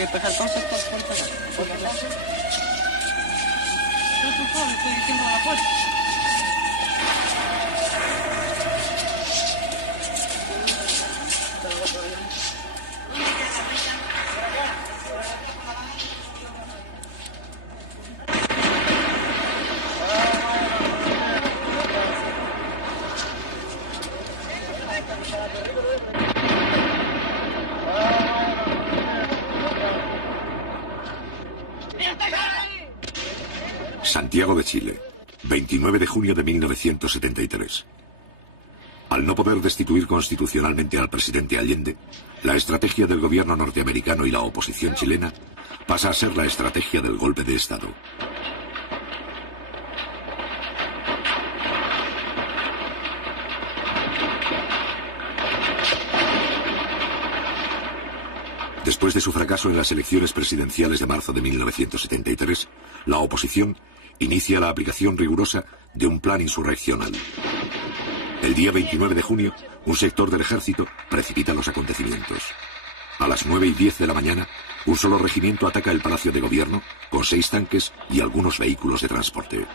que empezar entonces por empezar. Estoy diciendo a la puerta. Santiago de Chile, 29 de junio de 1973. Al no poder destituir constitucionalmente al presidente Allende, la estrategia del gobierno norteamericano y la oposición chilena pasa a ser la estrategia del golpe de Estado. Después de su fracaso en las elecciones presidenciales de marzo de 1973, la oposición inicia la aplicación rigurosa de un plan insurreccional. El día 29 de junio, un sector del ejército precipita los acontecimientos. A las 9:10 de la mañana, un solo regimiento ataca el Palacio de Gobierno con 6 tanques y algunos vehículos de transporte.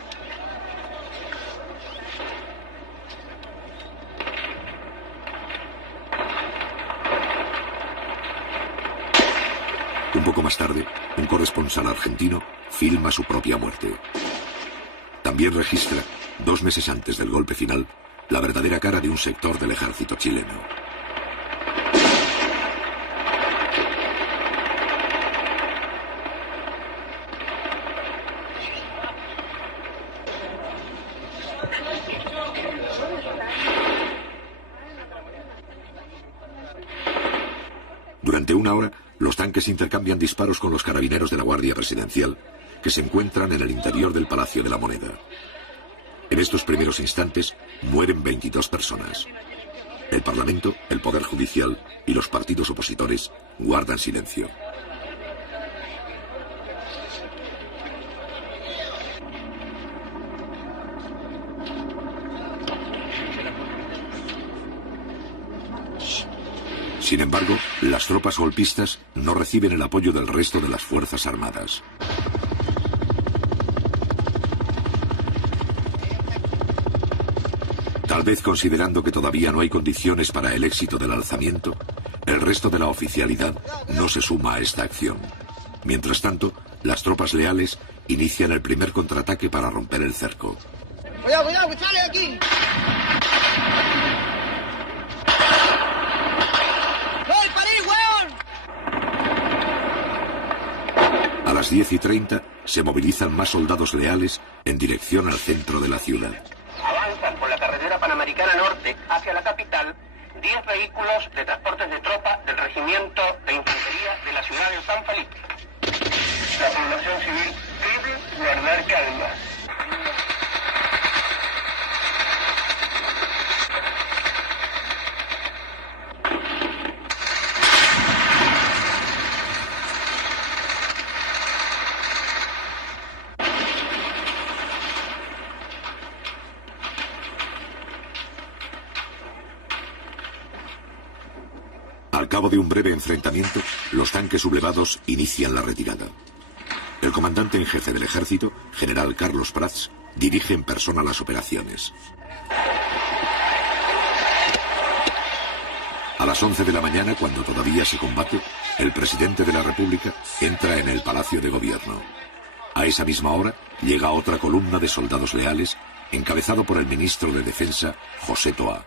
Un poco más tarde, un corresponsal argentino filma su propia muerte. También registra, 2 meses antes del golpe final, la verdadera cara de un sector del ejército chileno. Durante una hora, los tanques intercambian disparos con los carabineros de la Guardia Presidencial, que se encuentran en el interior del Palacio de la Moneda. En estos primeros instantes mueren 22 personas. El Parlamento, el Poder Judicial y los partidos opositores guardan silencio. Sin embargo, las tropas golpistas no reciben el apoyo del resto de las Fuerzas Armadas. Tal vez considerando que todavía no hay condiciones para el éxito del alzamiento, el resto de la oficialidad no se suma a esta acción. Mientras tanto, las tropas leales inician el primer contraataque para romper el cerco. ¡Cuidado, cuidado, que sale de aquí! A las 10:30 se movilizan más soldados leales en dirección al centro de la ciudad. Avanzan por la carretera Panamericana Norte hacia la capital 10 vehículos de transportes de tropa del Regimiento de Infantería de la ciudad de San Felipe. La población civil debe guardar calma. Al cabo de un breve enfrentamiento, los tanques sublevados inician la retirada. El comandante en jefe del ejército, general Carlos Prats, dirige en persona las operaciones. A las 11 de la mañana, cuando todavía se combate, el presidente de la República entra en el Palacio de Gobierno. A esa misma hora, llega otra columna de soldados leales, encabezado por el ministro de Defensa, José Toá.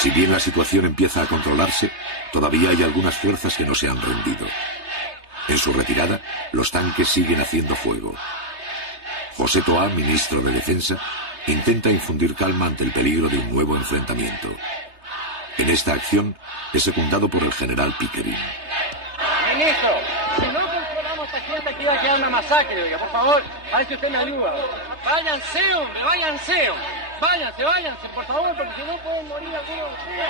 Si bien la situación empieza a controlarse, todavía hay algunas fuerzas que no se han rendido. En su retirada, los tanques siguen haciendo fuego. José Toá, ministro de Defensa, intenta infundir calma ante el peligro de un nuevo enfrentamiento. En esta acción es secundado por el general Pickering. Ministro, si no controlamos esta imagínate que iba a quedar una masacre, oiga, por favor, a ver si usted me ayuda. Váyanse, hombre, váyanse, hombre. Váyanse, por favor, porque si no pueden morir algunos de ustedes.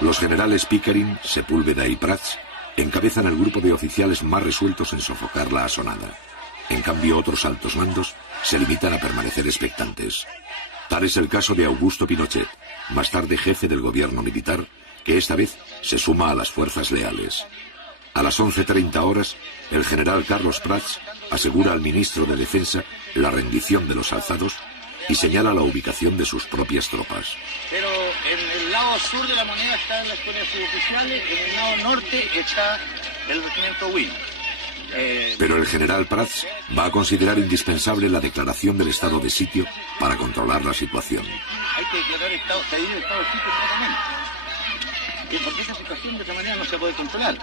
Los generales Pickering, Sepúlveda y Prats encabezan el grupo de oficiales más resueltos en sofocar la asonada. En cambio, otros altos mandos se limitan a permanecer expectantes. Tal es el caso de Augusto Pinochet, más tarde jefe del gobierno militar, que esta vez se suma a las fuerzas leales. A las 11:30 horas, el general Carlos Prats asegura al ministro de Defensa la rendición de los alzados y señala la ubicación de sus propias tropas. Pero en el lado sur de la moneda están las escuelas suboficiales, en el lado norte está el regimiento Will. Pero el general Prats va a considerar indispensable la declaración del estado de sitio para controlar la situación. Hay que declarar estado de sitio inmediatamente. Porque esta situación de esta manera no se puede controlar.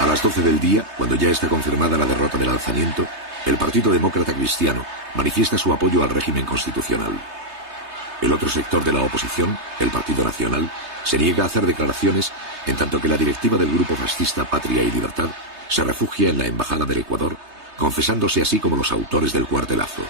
A las 12 del día, cuando ya está confirmada la derrota del alzamiento, el Partido Demócrata Cristiano manifiesta su apoyo al régimen constitucional. El otro sector de la oposición, el Partido Nacional, se niega a hacer declaraciones, en tanto que la directiva del grupo fascista Patria y Libertad se refugia en la Embajada del Ecuador, confesándose así como los autores del cuartelazo.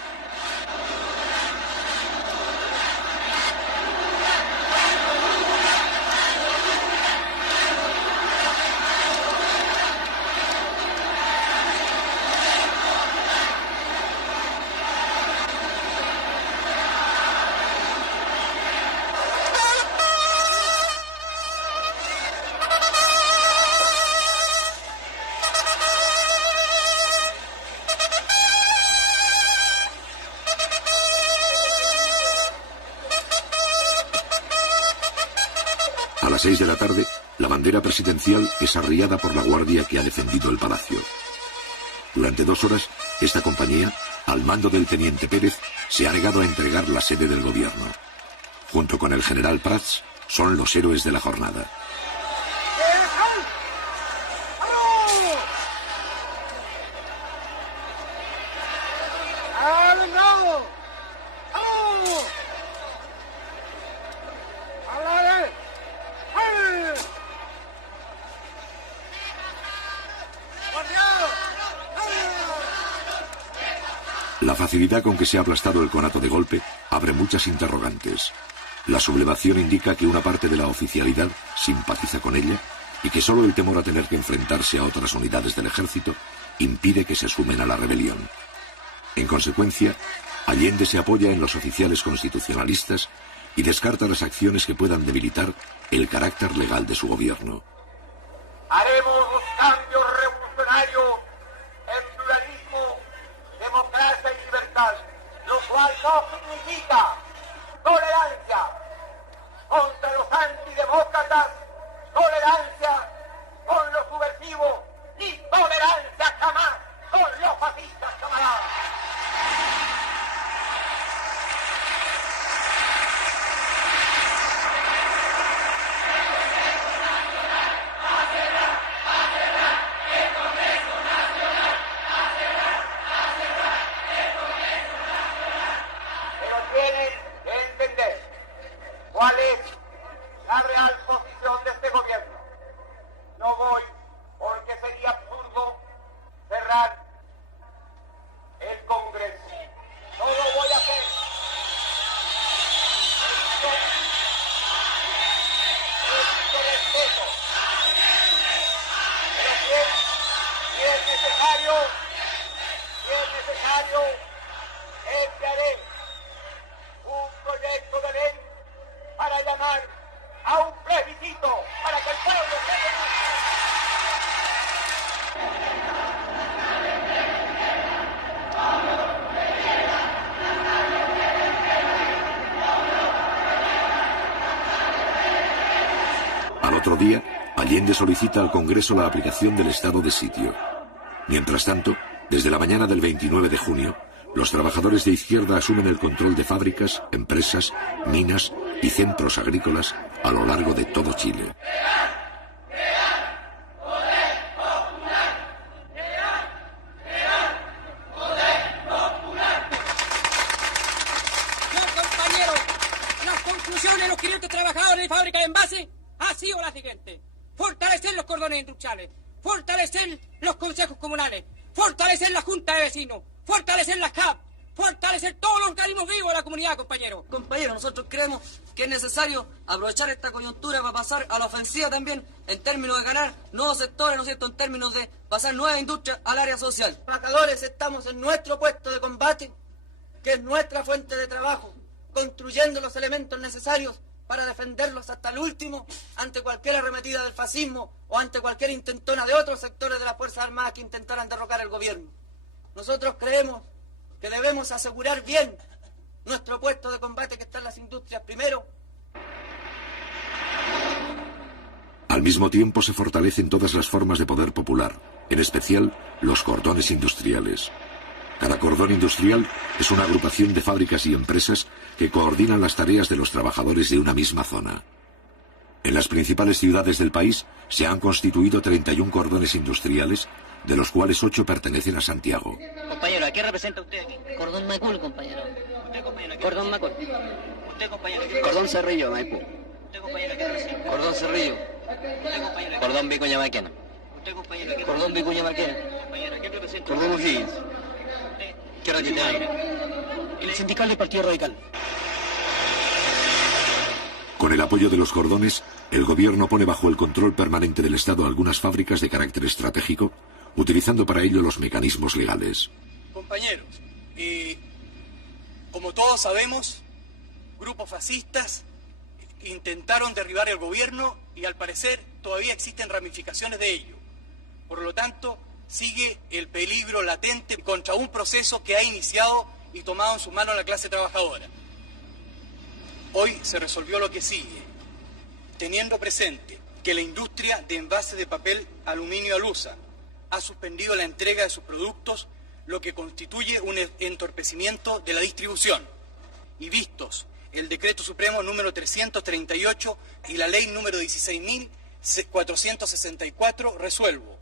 A las 6 de la tarde, la bandera presidencial es arriada por la guardia que ha defendido el palacio. Durante 2 horas, esta compañía, al mando del teniente Pérez, se ha negado a entregar la sede del gobierno. Junto con el general Prats, son los héroes de la jornada. La facilidad con que se ha aplastado el conato de golpe abre muchas interrogantes. La sublevación indica que una parte de la oficialidad simpatiza con ella y que solo el temor a tener que enfrentarse a otras unidades del ejército impide que se sumen a la rebelión. En consecuencia, Allende se apoya en los oficiales constitucionalistas y descarta las acciones que puedan debilitar el carácter legal de su gobierno. Haremos los cambios revolucionarios en pluralismo, democracia y libertad, lo cual no significa tolerancia contra los antidemócratas, tolerancia con los subversivos, ni tolerancia jamás con los fascistas, camaradas. ¿Cuál es la real posición de este gobierno? No voy porque sería absurdo cerrar el Congreso. No lo voy a hacer. Necesito respeto. Pero si es necesario, enviaré un proyecto de ley para llamar a un plebiscito para que el pueblo se Al otro día, Allende solicita al Congreso la aplicación del estado de sitio. Mientras tanto, desde la mañana del 29 de junio, los trabajadores de izquierda asumen el control de fábricas, empresas, minas y centros agrícolas a lo largo de todo Chile. De los 500 trabajadores de fábrica de envase ha sido la siguiente: fortalecer los cordones industriales, fortalecer los consejos comunales, fortalecer la junta de vecinos, fortalecer las CAP, fortalecer todos los organismos vivos de la comunidad, compañeros. Compañeros, nosotros creemos que es necesario aprovechar esta coyuntura para pasar a la ofensiva también en términos de ganar nuevos sectores, ¿no es cierto?, en términos de pasar nuevas industrias al área social. Los trabajadores estamos en nuestro puesto de combate, que es nuestra fuente de trabajo, construyendo los elementos necesarios para defenderlos hasta el último ante cualquier arremetida del fascismo o ante cualquier intentona de otros sectores de las Fuerzas Armadas que intentaran derrocar el gobierno. Nosotros creemos que debemos asegurar bien nuestro puesto de combate, que está en las industrias primero. Al mismo tiempo se fortalecen todas las formas de poder popular, en especial los cordones industriales. Cada cordón industrial es una agrupación de fábricas y empresas que coordinan las tareas de los trabajadores de una misma zona. En las principales ciudades del país se han constituido 31 cordones industriales, de los cuales 8 pertenecen a Santiago. Compañero, ¿a qué representa usted aquí? Cordón Macul, compañero. ¿Usted, compañero, a qué Cordón representa? Macul. ¿Usted, compañero, a qué Cordón Cerrillo, Maipú. ¿Usted, compañero, a qué representa? Cordón Cerrillo. ¿Usted, compañero, a qué Cordón Vicuña Maquena. ¿Usted, compañero, a qué Cordón Vicuña Maquena. compañero, a qué representa? Cordón O'Higgins. ¿Qué representa? El sindical del Partido Radical. Con el apoyo de los cordones, el gobierno pone bajo el control permanente del Estado algunas fábricas de carácter estratégico, utilizando para ello los mecanismos legales. Compañeros, como todos sabemos, grupos fascistas intentaron derribar el gobierno y al parecer todavía existen ramificaciones de ello. Por lo tanto, sigue el peligro latente contra un proceso que ha iniciado y tomado en sus manos la clase trabajadora. Hoy se resolvió lo que sigue, teniendo presente que la industria de envases de papel aluminio Alusa ha suspendido la entrega de sus productos, lo que constituye un entorpecimiento de la distribución. Y vistos el Decreto Supremo número 338 y la Ley número 16.464, resuelvo.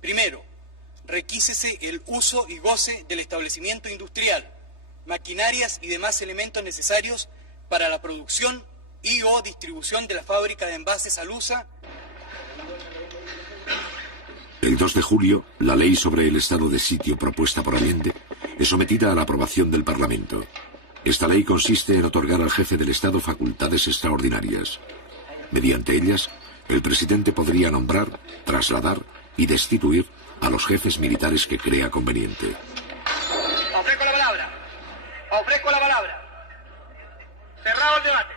Primero, requísese el uso y goce del establecimiento industrial, maquinarias y demás elementos necesarios para la producción y o distribución de la fábrica de envases Alusa. El 2 de julio, la ley sobre el estado de sitio propuesta por Allende es sometida a la aprobación del Parlamento. Esta ley consiste en otorgar al jefe del Estado facultades extraordinarias. Mediante ellas, el presidente podría nombrar, trasladar y destituir a los jefes militares que crea conveniente. Ofrezco la palabra. Ofrezco la palabra. Cerrado el debate.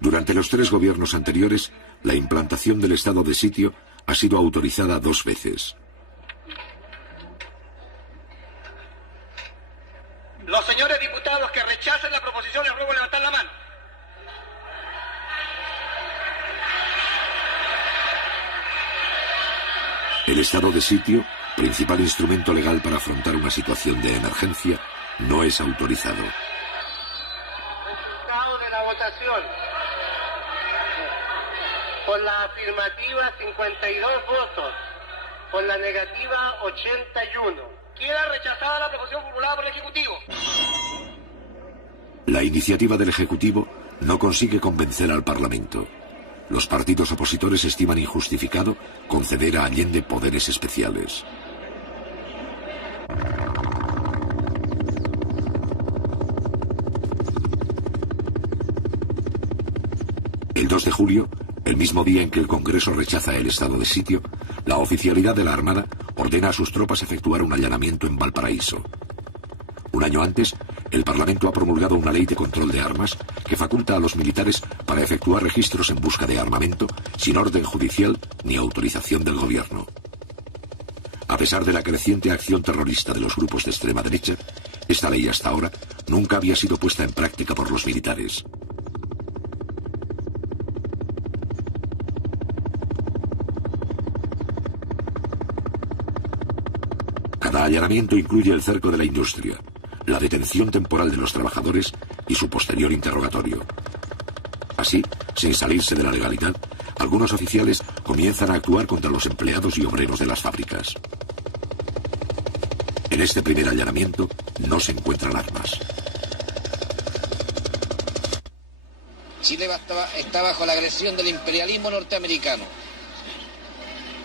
Durante los 3 gobiernos anteriores, la implantación del estado de sitio ha sido autorizada 2 veces. Los señores diputados que rechacen la proposición les ruego levantar la mano. El estado de sitio, principal instrumento legal para afrontar una situación de emergencia, no es autorizado. Resultado de la votación. Por la afirmativa 52 votos, por la negativa 81. Queda rechazada la proposición formulada por el Ejecutivo. La iniciativa del Ejecutivo no consigue convencer al Parlamento. Los partidos opositores estiman injustificado conceder a Allende poderes especiales. El 2 de julio, el mismo día en que el Congreso rechaza el estado de sitio, la oficialidad de la Armada ordena a sus tropas efectuar un allanamiento en Valparaíso. Un año antes, el Parlamento ha promulgado una ley de control de armas que faculta a los militares para efectuar registros en busca de armamento sin orden judicial ni autorización del gobierno. A pesar de la creciente acción terrorista de los grupos de extrema derecha, esta ley hasta ahora nunca había sido puesta en práctica por los militares. allanamiento incluye el cerco de la industria, la detención temporal de los trabajadores y su posterior interrogatorio. Así, sin salirse de la legalidad, algunos oficiales comienzan a actuar contra los empleados y obreros de las fábricas. En este primer allanamiento no se encuentran armas. Chile está bajo la agresión del imperialismo norteamericano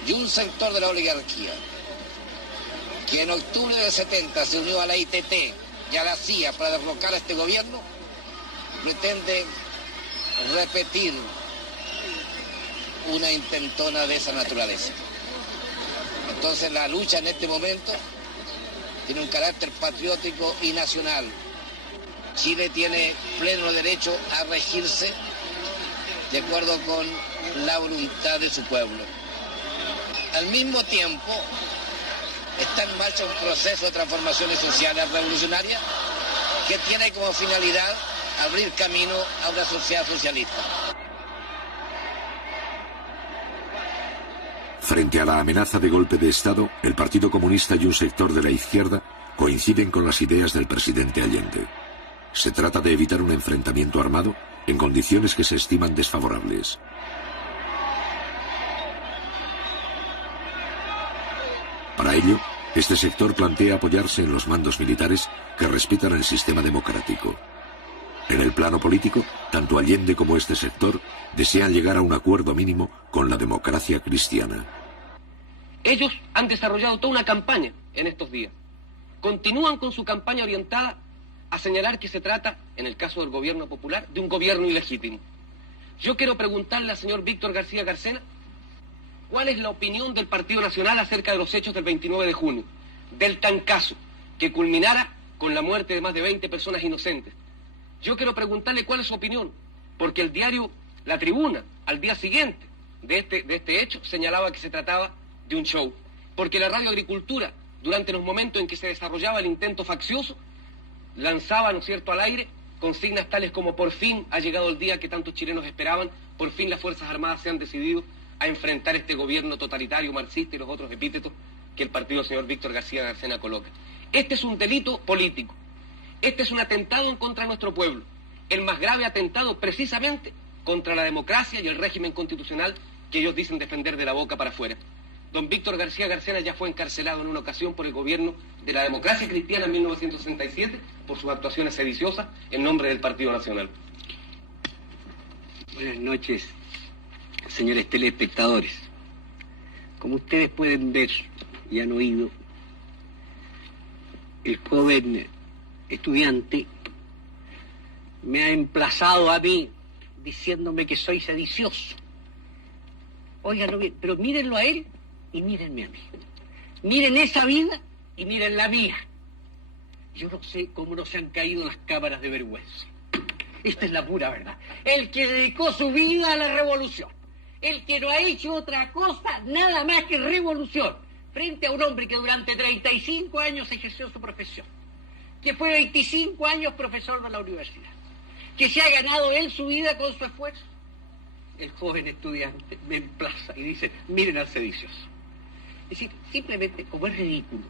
y un sector de la oligarquía que en octubre del 70 se unió a la ITT y a la CIA para derrocar a este gobierno, pretende repetir una intentona de esa naturaleza. Entonces la lucha en este momento tiene un carácter patriótico y nacional. Chile tiene pleno derecho a regirse de acuerdo con la voluntad de su pueblo. Al mismo tiempo, está en marcha un proceso de transformaciones sociales revolucionarias que tiene como finalidad abrir camino a una sociedad socialista. Frente a la amenaza de golpe de Estado, el Partido Comunista y un sector de la izquierda coinciden con las ideas del presidente Allende. Se trata de evitar un enfrentamiento armado en condiciones que se estiman desfavorables. Para ello, este sector plantea apoyarse en los mandos militares que respetan el sistema democrático. En el plano político, tanto Allende como este sector desean llegar a un acuerdo mínimo con la democracia cristiana. Ellos han desarrollado toda una campaña en estos días. Continúan con su campaña orientada a señalar que se trata, en el caso del gobierno popular, de un gobierno ilegítimo. Yo quiero preguntarle al señor Víctor García Garcena cuál es la opinión del Partido Nacional acerca de los hechos del 29 de junio, del tancazo que culminara con la muerte de más de 20 personas inocentes. Yo quiero preguntarle cuál es su opinión, porque el diario La Tribuna, al día siguiente de este hecho, señalaba que se trataba de un show, porque la Radio Agricultura, durante los momentos en que se desarrollaba el intento faccioso, lanzaba, ¿no es cierto?, al aire consignas tales como: por fin ha llegado el día que tantos chilenos esperaban, por fin las Fuerzas Armadas se han decidido a enfrentar este gobierno totalitario, marxista y los otros epítetos que el partido del señor Víctor García Garcena coloca. Este es un delito político, este es un atentado en contra de nuestro pueblo, el más grave atentado precisamente contra la democracia y el régimen constitucional que ellos dicen defender de la boca para afuera. Don Víctor García Garcena ya fue encarcelado en una ocasión por el gobierno de la democracia cristiana en 1967 por sus actuaciones sediciosas en nombre del Partido Nacional. Buenas noches, señores telespectadores. Como ustedes pueden ver y han oído, el joven estudiante me ha emplazado a mí diciéndome que soy sedicioso. Óiganlo bien, pero mírenlo a él y mírenme a mí. Miren esa vida y miren la mía. Yo no sé cómo no se han caído las cámaras de vergüenza. Esta es la pura verdad. El que dedicó su vida a la revolución, el que no ha hecho otra cosa, nada más que revolución, frente a un hombre que durante 35 años ejerció su profesión, que fue 25 años profesor de la universidad, que se ha ganado él su vida con su esfuerzo. El joven estudiante me emplaza y dice: miren al sedicioso. Es decir, simplemente, como es ridículo,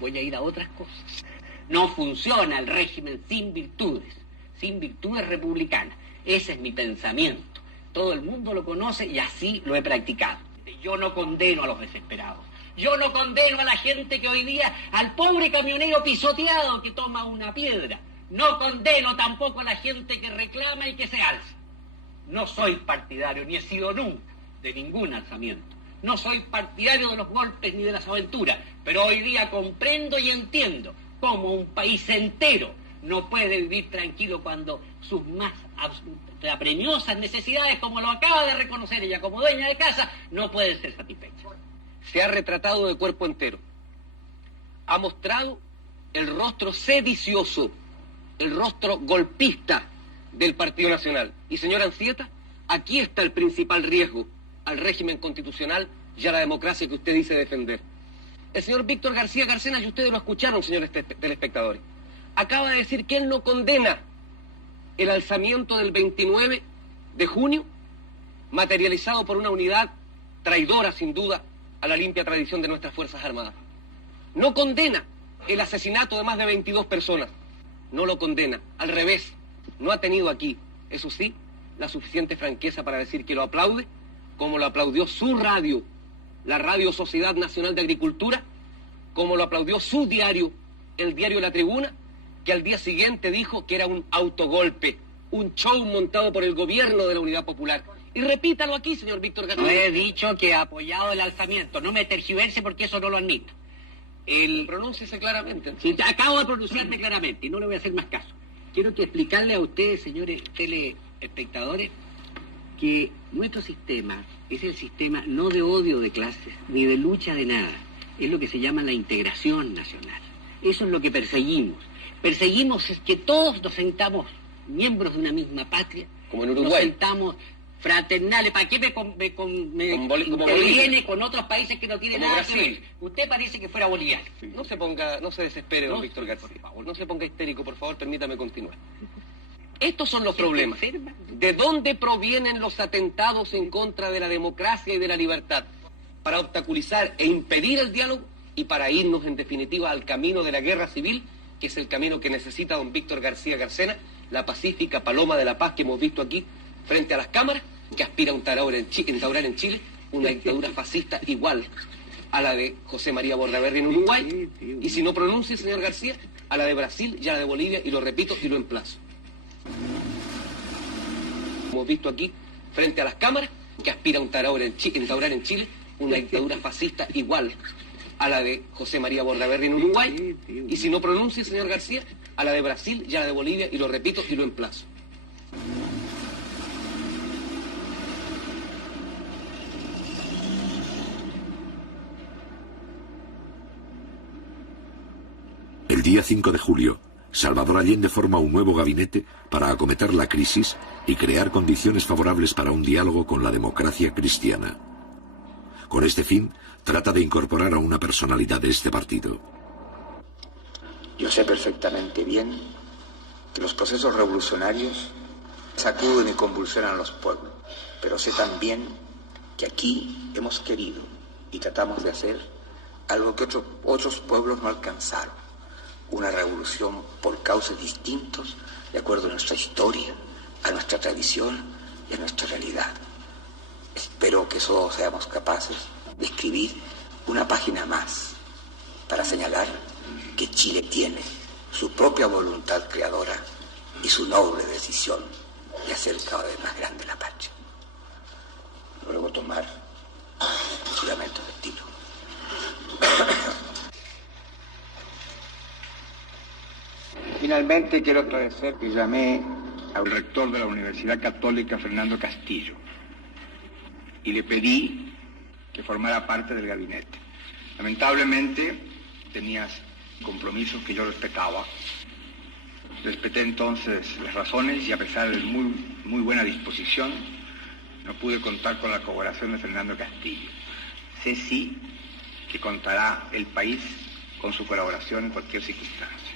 voy a ir a otras cosas. No funciona el régimen sin virtudes republicanas. Ese es mi pensamiento. Todo el mundo lo conoce y así lo he practicado. Yo no condeno a los desesperados. Yo no condeno a la gente que hoy día, al pobre camionero pisoteado que toma una piedra. No condeno tampoco a la gente que reclama y que se alza. No soy partidario, ni he sido nunca, de ningún alzamiento. No soy partidario de los golpes ni de las aventuras, pero hoy día comprendo y entiendo cómo un país entero no puede vivir tranquilo cuando sus más apremiosas necesidades, como lo acaba de reconocer ella como dueña de casa, no pueden ser satisfechas. Se ha retratado de cuerpo entero. Ha mostrado el rostro sedicioso, el rostro golpista del Partido Nacional. Y señora Anzieta, aquí está el principal riesgo al régimen constitucional y a la democracia que usted dice defender. El señor Víctor García Garcena, y ustedes lo escucharon, señores telespectadores, acaba de decir que él no condena el alzamiento del 29 de junio, materializado por una unidad traidora, sin duda, a la limpia tradición de nuestras Fuerzas Armadas. no condena el asesinato de más de 22 personas. No lo condena. Al revés, no ha tenido aquí, eso sí, la suficiente franqueza para decir que lo aplaude, como lo aplaudió su radio, la Radio Sociedad Nacional de Agricultura, como lo aplaudió su diario, el diario La Tribuna, que al día siguiente dijo que era un autogolpe, un show montado por el gobierno de la Unidad Popular. Y repítalo aquí, señor Víctor García. No he dicho que he apoyado el alzamiento, no me tergiverse porque eso no lo admito. Pronúnciese claramente. Sí, acabo de pronunciarme claramente y no le voy a hacer más caso. Quiero que explicarle a ustedes, señores telespectadores, que nuestro sistema es el sistema no de odio de clases, ni de lucha de nada. Es lo que se llama la integración nacional. Eso es lo que perseguimos. Perseguimos es que todos nos sentamos miembros de una misma patria. Como en Uruguay. Nos sentamos fraternales. ¿Para qué me interviene con otros países que no tienen nada que ver? Usted parece que fuera boliviano. Sí. No se desespere, don Víctor García. Por favor, no se ponga histérico, por favor, permítame continuar. Estos son los problemas. ¿De dónde provienen los atentados en contra de la democracia y de la libertad? Para obstaculizar e impedir el diálogo y para irnos, en definitiva, al camino de la guerra civil, que es el camino que necesita don Víctor García Garcena, la pacífica paloma de la paz que hemos visto aquí frente a las cámaras, que aspira a instaurar en Chile una dictadura fascista igual a la de José María Bordaberry en Uruguay, y si no pronuncia, señor García, a la de Brasil y a la de Bolivia, y lo repito y lo emplazo. Hemos visto aquí, frente a las cámaras, que aspira a instaurar en Chile una dictadura fascista igual a la de José María Bordaberry en Uruguay, y si no pronuncia, señor García, a la de Brasil y a la de Bolivia, y lo repito y lo emplazo. El día 5 de julio, Salvador Allende forma un nuevo gabinete para acometer la crisis y crear condiciones favorables para un diálogo con la democracia cristiana. Con este fin, trata de incorporar a una personalidad de este partido. Yo sé perfectamente bien que los procesos revolucionarios sacuden y convulsionan a los pueblos, pero sé también que aquí hemos querido y tratamos de hacer algo que otros pueblos no alcanzaron. Una revolución por cauces distintos, de acuerdo a nuestra historia, a nuestra tradición y a nuestra realidad. Espero que todos seamos capaces de escribir una página más para señalar que Chile tiene su propia voluntad creadora y su noble decisión de hacer cada vez más grande la patria. Luego tomar juramentos del tiro. Finalmente quiero agradecer que llamé al rector de la Universidad Católica, Fernando Castillo, y le pedí que formara parte del gabinete. Lamentablemente tenías compromisos que yo respetaba. Respeté entonces las razones y a pesar de muy buena disposición, no pude contar con la colaboración de Fernando Castillo. Sé sí que contará el país con su colaboración en cualquier circunstancia.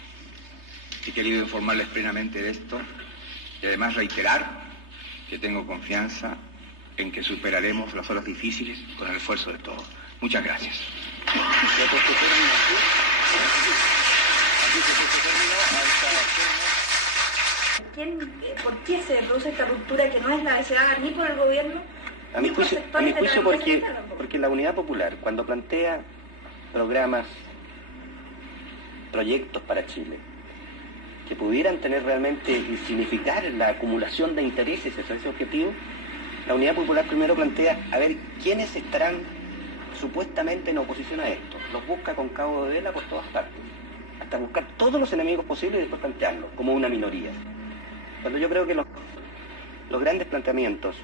He querido informarles plenamente de esto y además reiterar que tengo confianza en que superaremos las horas difíciles con el esfuerzo de todos. Muchas gracias. ¿Por qué se produce esta ruptura que no es la deseada ni por el gobierno? A mi juicio porque la Unidad Popular, cuando plantea programas, proyectos para Chile, que pudieran tener realmente y significar la acumulación de intereses hacia ese objetivo, la Unidad Popular primero plantea a ver quiénes estarán supuestamente en oposición a esto. Los busca con cabo de vela por todas partes, hasta buscar todos los enemigos posibles y después plantearlos como una minoría. Cuando yo creo que los grandes planteamientos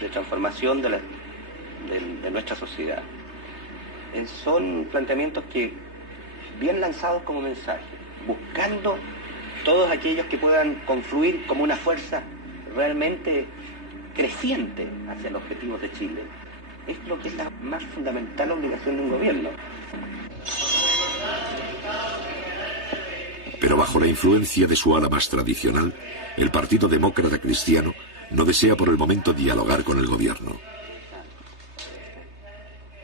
de transformación de nuestra sociedad son planteamientos que, bien lanzados como mensaje, buscando todos aquellos que puedan confluir como una fuerza realmente creciente hacia los objetivos de Chile, es lo que es la más fundamental obligación de un gobierno. Pero bajo la influencia de su ala más tradicional, el Partido Demócrata Cristiano no desea por el momento dialogar con el gobierno.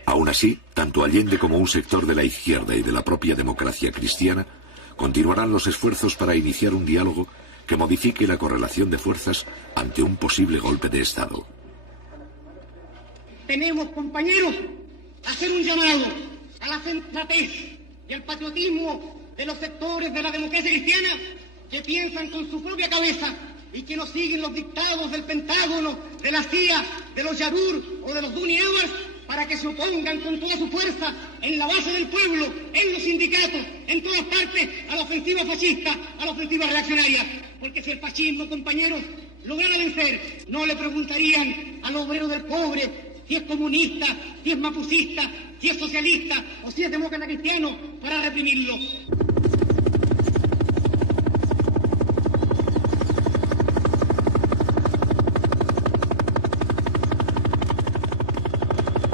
Aún Aún así, tanto Allende como un sector de la izquierda y de la propia democracia cristiana continuarán los esfuerzos para iniciar un diálogo que modifique la correlación de fuerzas ante un posible golpe de Estado. Tenemos, compañeros, hacer un llamado a la sensatez y al patriotismo de los sectores de la democracia cristiana que piensan con su propia cabeza y que no siguen los dictados del Pentágono, de la CIA, de los Yarur o de los Duni Edwards, para que se opongan con toda su fuerza en la base del pueblo, en los sindicatos, en todas partes, a la ofensiva fascista, a la ofensiva reaccionaria. Porque si el fascismo, compañeros, lograra vencer, no le preguntarían al obrero del pobre si es comunista, si es mapucista, si es socialista o si es demócrata cristiano para reprimirlo.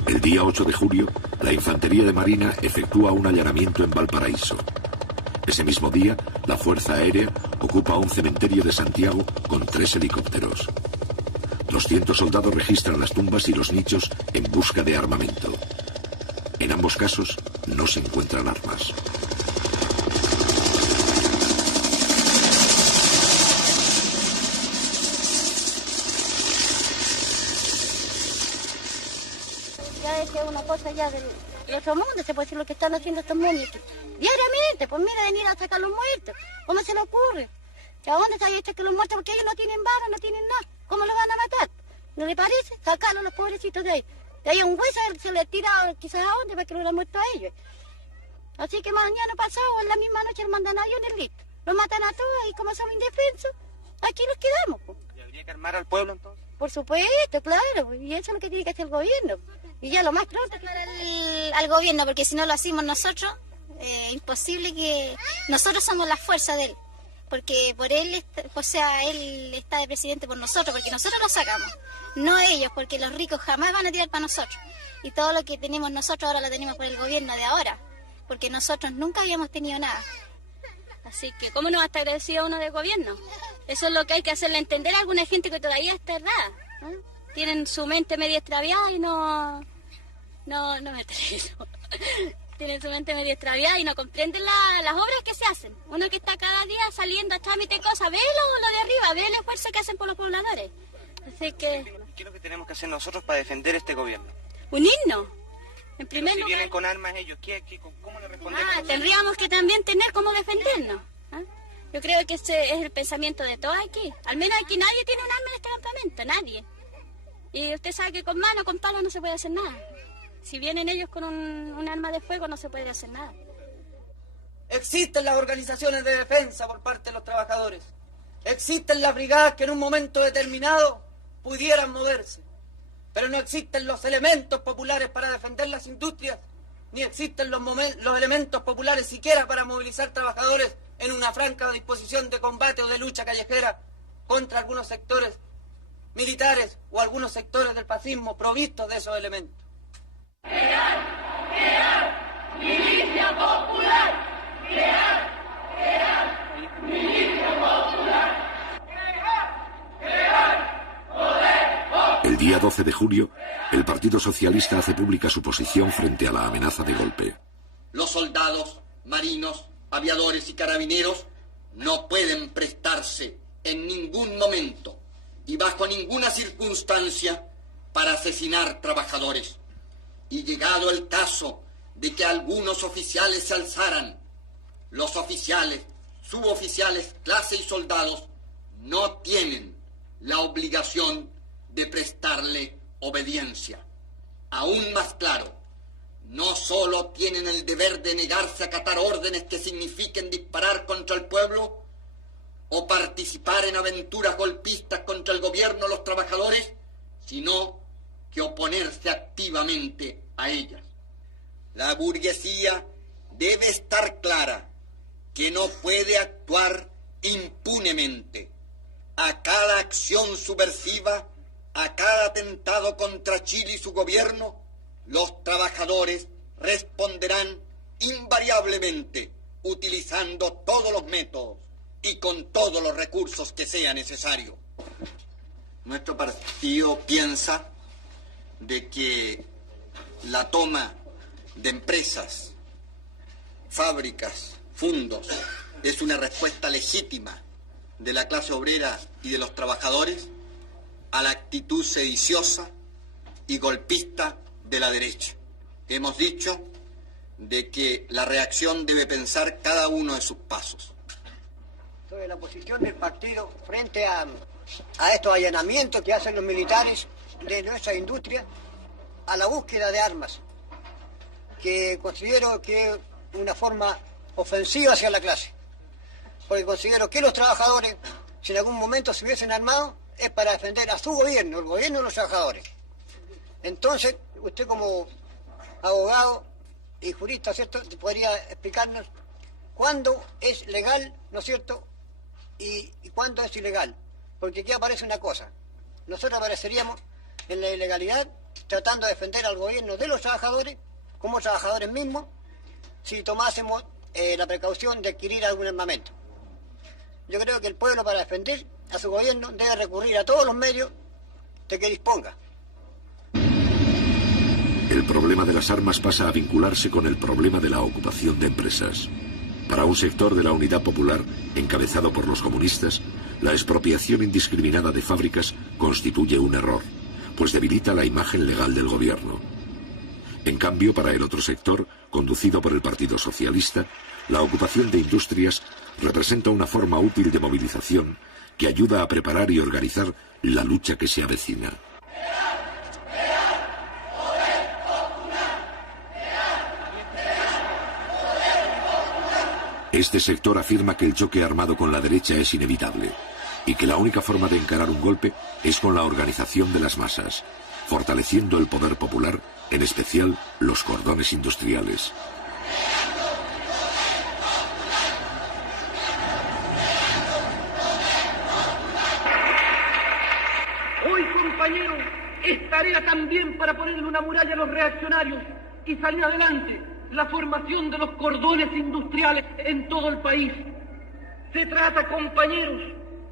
El día 8 de julio, la Infantería de Marina efectúa un allanamiento en Valparaíso. Ese mismo día, la Fuerza Aérea ocupa un cementerio de Santiago con 3 helicópteros. 200 soldados registran las tumbas y los nichos en busca de armamento. En ambos casos, no se encuentran armas. Ya es una cosa ya del otro mundo, se puede decir lo que están haciendo estos momios. Diariamente, pues mira, venir a sacar los muertos. ¿Cómo se le ocurre? ¿A dónde se que los muertos? Porque ellos no tienen balas, no tienen nada. ¿Cómo los van a matar? ¿No le parece? Sacarlos los pobrecitos de ahí. De ahí un hueso se le tira quizás a dónde para que lo hubieran muerto a ellos. Así que mañana pasado, en la misma noche, lo mandan a ellos en el listo. Los matan a todos y como somos indefensos, aquí nos quedamos. Pues. ¿Y habría que armar al pueblo entonces? Por supuesto, claro. Y eso es lo que tiene que hacer el gobierno. Y ya lo más pronto al gobierno, porque si no lo hacemos nosotros, imposible que... Nosotros somos la fuerza de él, porque por él, o sea, él está de presidente por nosotros, porque nosotros lo sacamos, no ellos, porque los ricos jamás van a tirar para nosotros. Y todo lo que tenemos nosotros ahora lo tenemos por el gobierno de ahora, porque nosotros nunca habíamos tenido nada. Así que, ¿cómo no va a estar agradecido uno del gobierno? Eso es lo que hay que hacerle entender a alguna gente que todavía está errada, ¿eh? Tienen su mente medio extraviada y no me eso. Tienen su mente medio extraviada y no comprenden las obras que se hacen. Uno que está cada día saliendo a trámite cosas, ve lo de arriba, ve el esfuerzo que hacen por los pobladores. Así que... ¿Qué es lo que tenemos que hacer nosotros para defender este gobierno? Unirnos. En primer lugar... Si vienen con armas ellos, ¿cómo le respondemos? Tendríamos que también tener cómo defendernos. ¿Eh? Yo creo que ese es el pensamiento de todos aquí. Al menos aquí nadie tiene un arma en este campamento, nadie. Y usted sabe que con mano, con palo no se puede hacer nada. Si vienen ellos con un arma de fuego no se puede hacer nada. Existen las organizaciones de defensa por parte de los trabajadores. Existen las brigadas que en un momento determinado pudieran moverse. Pero no existen los elementos populares para defender las industrias, ni existen los elementos populares siquiera para movilizar trabajadores en una franca disposición de combate o de lucha callejera contra algunos sectores militares o algunos sectores del fascismo provistos de esos elementos. ¡Crear! ¡Milicia popular! ¡Crear! ¡Milicia popular! ¡Crear! ¡Poder! El día 12 de julio, el Partido Socialista hace pública su posición frente a la amenaza de golpe. Los soldados, marinos, aviadores y carabineros no pueden prestarse en ningún momento y bajo ninguna circunstancia para asesinar trabajadores. Y llegado el caso de que algunos oficiales se alzaran, los oficiales, suboficiales, clase y soldados no tienen la obligación de prestarle obediencia. Aún más claro, no solo tienen el deber de negarse a acatar órdenes que signifiquen disparar contra el pueblo o participar en aventuras golpistas contra el gobierno o los trabajadores, sino que oponerse activamente a ellas. La burguesía debe estar clara que no puede actuar impunemente. A cada acción subversiva, a cada atentado contra Chile y su gobierno, los trabajadores responderán invariablemente utilizando todos los métodos y con todos los recursos que sea necesario. Nuestro partido piensa de que la toma de empresas, fábricas, fundos, es una respuesta legítima de la clase obrera y de los trabajadores a la actitud sediciosa y golpista de la derecha. Hemos dicho de que la reacción debe pensar cada uno de sus pasos. Sobre la posición del partido frente a estos allanamientos que hacen los militares de nuestra industria a la búsqueda de armas, que considero que es una forma ofensiva hacia la clase, porque considero que los trabajadores, si en algún momento se hubiesen armado, es para defender a su gobierno, el gobierno de los trabajadores. Entonces, usted como abogado y jurista, ¿cierto?, podría explicarnos cuándo es legal, ¿no es cierto?, y cuándo es ilegal. Porque aquí aparece una cosa. Nosotros apareceríamos en la ilegalidad tratando de defender al gobierno de los trabajadores, como trabajadores mismos, si tomásemos la precaución de adquirir algún armamento. Yo creo que el pueblo, para defender a su gobierno, debe recurrir a todos los medios de que disponga. El problema de las armas pasa a vincularse con el problema de la ocupación de empresas. Para un sector de la Unidad Popular, encabezado por los comunistas, la expropiación indiscriminada de fábricas constituye un error, pues debilita la imagen legal del gobierno. En cambio, para el otro sector, conducido por el Partido Socialista, la ocupación de industrias representa una forma útil de movilización que ayuda a preparar y organizar la lucha que se avecina. Este sector afirma que el choque armado con la derecha es inevitable y que la única forma de encarar un golpe es con la organización de las masas, fortaleciendo el poder popular, en especial los cordones industriales. Hoy, compañeros, es tarea también para ponerle una muralla a los reaccionarios y salir adelante la formación de los cordones industriales en todo el país. Se trata, compañeros,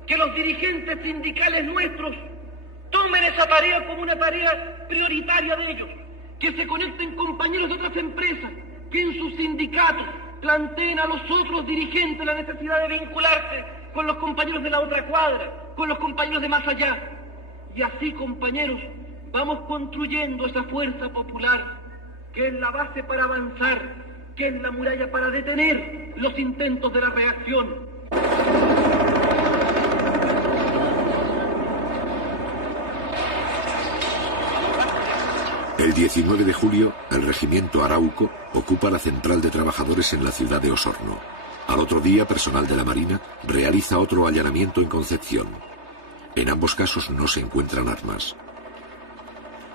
que los dirigentes sindicales nuestros tomen esa tarea como una tarea prioritaria de ellos, que se conecten compañeros de otras empresas, que en sus sindicatos planteen a los otros dirigentes la necesidad de vincularse con los compañeros de la otra cuadra, con los compañeros de más allá. Y así, compañeros, vamos construyendo esa fuerza popular que es la base para avanzar, que es la muralla para detener los intentos de la reacción. El 19 de julio, el regimiento Arauco ocupa la central de trabajadores en la ciudad de Osorno. Al otro día, personal de la Marina realiza otro allanamiento en Concepción. En ambos casos no se encuentran armas.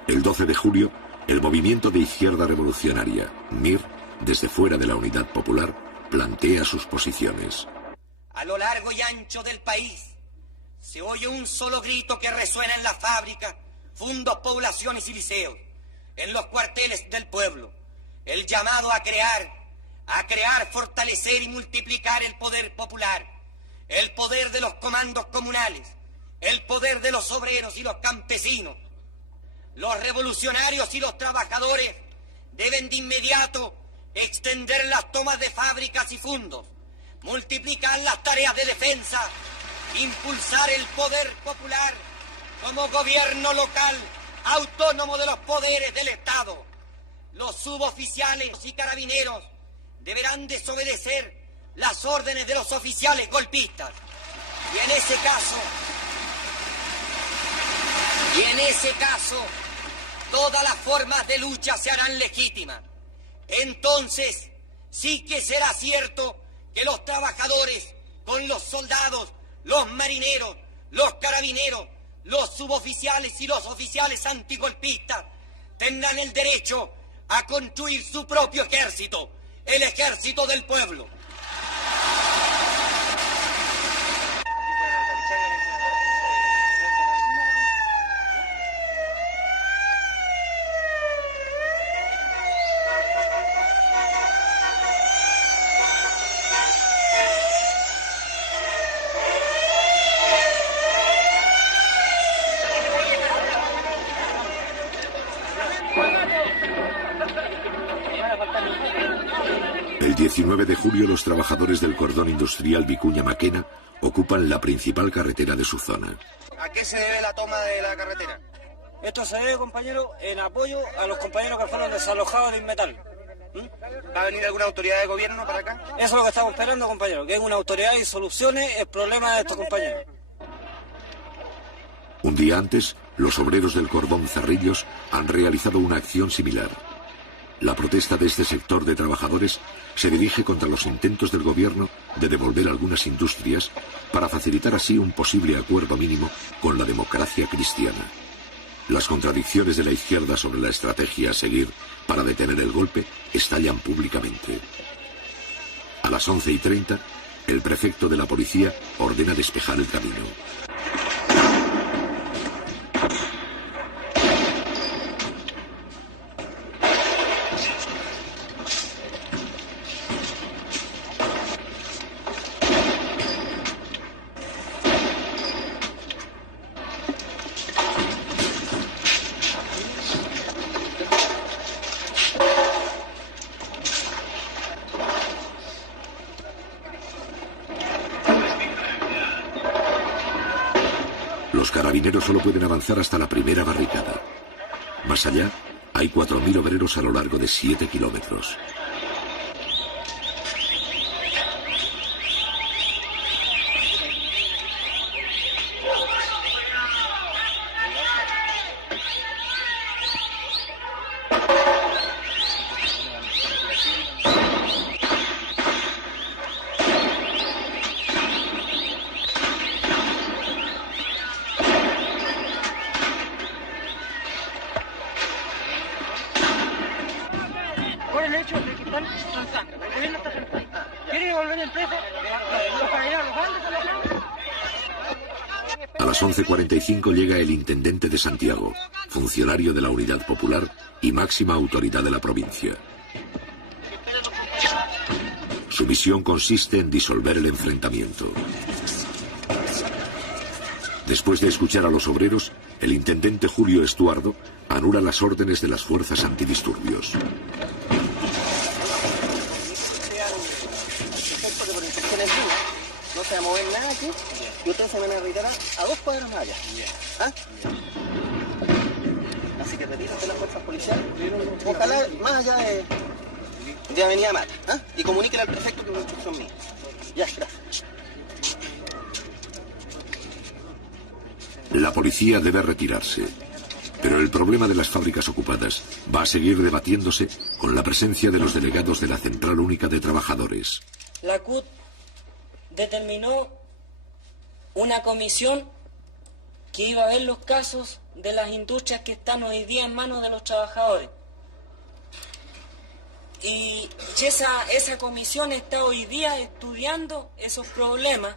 El 12 de julio, el movimiento de izquierda revolucionaria, MIR, desde fuera de la Unidad Popular, plantea sus posiciones. A lo largo y ancho del país se oye un solo grito que resuena en las fábricas, fundos, poblaciones y liceos, en los cuarteles del pueblo. El llamado a crear, fortalecer y multiplicar el poder popular, el poder de los comandos comunales, el poder de los obreros y los campesinos. Los revolucionarios y los trabajadores deben de inmediato extender las tomas de fábricas y fundos, multiplicar las tareas de defensa, impulsar el poder popular como gobierno local autónomo de los poderes del Estado. Los suboficiales y carabineros deberán desobedecer las órdenes de los oficiales golpistas. Y en ese caso, todas las formas de lucha se harán legítimas. Entonces, sí que será cierto que los trabajadores, con los soldados, los marineros, los carabineros, los suboficiales y los oficiales antigolpistas, tendrán el derecho a construir su propio ejército, el ejército del pueblo. 19 de julio los trabajadores del cordón industrial Vicuña Maquena ocupan la principal carretera de su zona. ¿A qué se debe la toma de la carretera? Esto se debe, compañero, en apoyo a los compañeros que fueron desalojados de Inmetal. ¿Va a venir alguna autoridad de gobierno para acá? Eso es lo que estamos esperando, compañero, que venga una autoridad y solucione el problema de estos compañeros. Un día antes, los obreros del cordón Cerrillos han realizado una acción similar. La protesta de este sector de trabajadores se dirige contra los intentos del gobierno de devolver algunas industrias para facilitar así un posible acuerdo mínimo con la democracia cristiana. Las contradicciones de la izquierda sobre la estrategia a seguir para detener el golpe estallan públicamente. A las 11:30, el prefecto de la policía ordena despejar el camino. Los carabineros solo pueden avanzar hasta la primera barricada. Más allá, hay 4.000 obreros a lo largo de 7 kilómetros. Por el hecho de que están avanzando, el gobierno está avanzando. ¿Quieren volver en preso? Los carabineros van a la A las 11:45 llega el intendente de Santiago, funcionario de la Unidad Popular y máxima autoridad de la provincia. Su misión consiste en disolver el enfrentamiento. Después de escuchar a los obreros, el intendente Julio Estuardo anula las órdenes de las fuerzas antidisturbios. No se va a mover nada aquí y ustedes se van a retirar a 2 cuadras más allá. ¿Ah? Así que retírate las fuerzas policiales, ojalá más allá de Avenida Mata, ¿ah? Y comuníquele al prefecto que es una instrucción mía. Ya, gracias. La policía debe retirarse, pero el problema de las fábricas ocupadas va a seguir debatiéndose con la presencia de los delegados de la Central Única de Trabajadores. La CUT determinó una comisión que iba a ver los casos de las industrias que están hoy día en manos de los trabajadores. Y esa comisión está hoy día estudiando esos problemas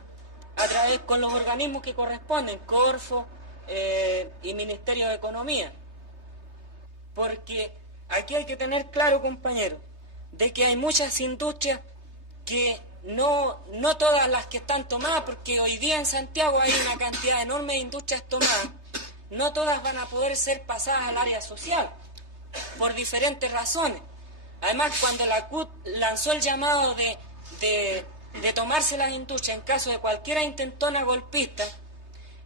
a través con los organismos que corresponden, Corfo y Ministerio de Economía. Porque aquí hay que tener claro, compañeros, de que hay muchas industrias que no todas las que están tomadas, porque hoy día en Santiago hay una cantidad enorme de industrias tomadas, no todas van a poder ser pasadas al área social, por diferentes razones. Además, cuando la CUT lanzó el llamado de tomarse las industrias en caso de cualquier intentona golpista,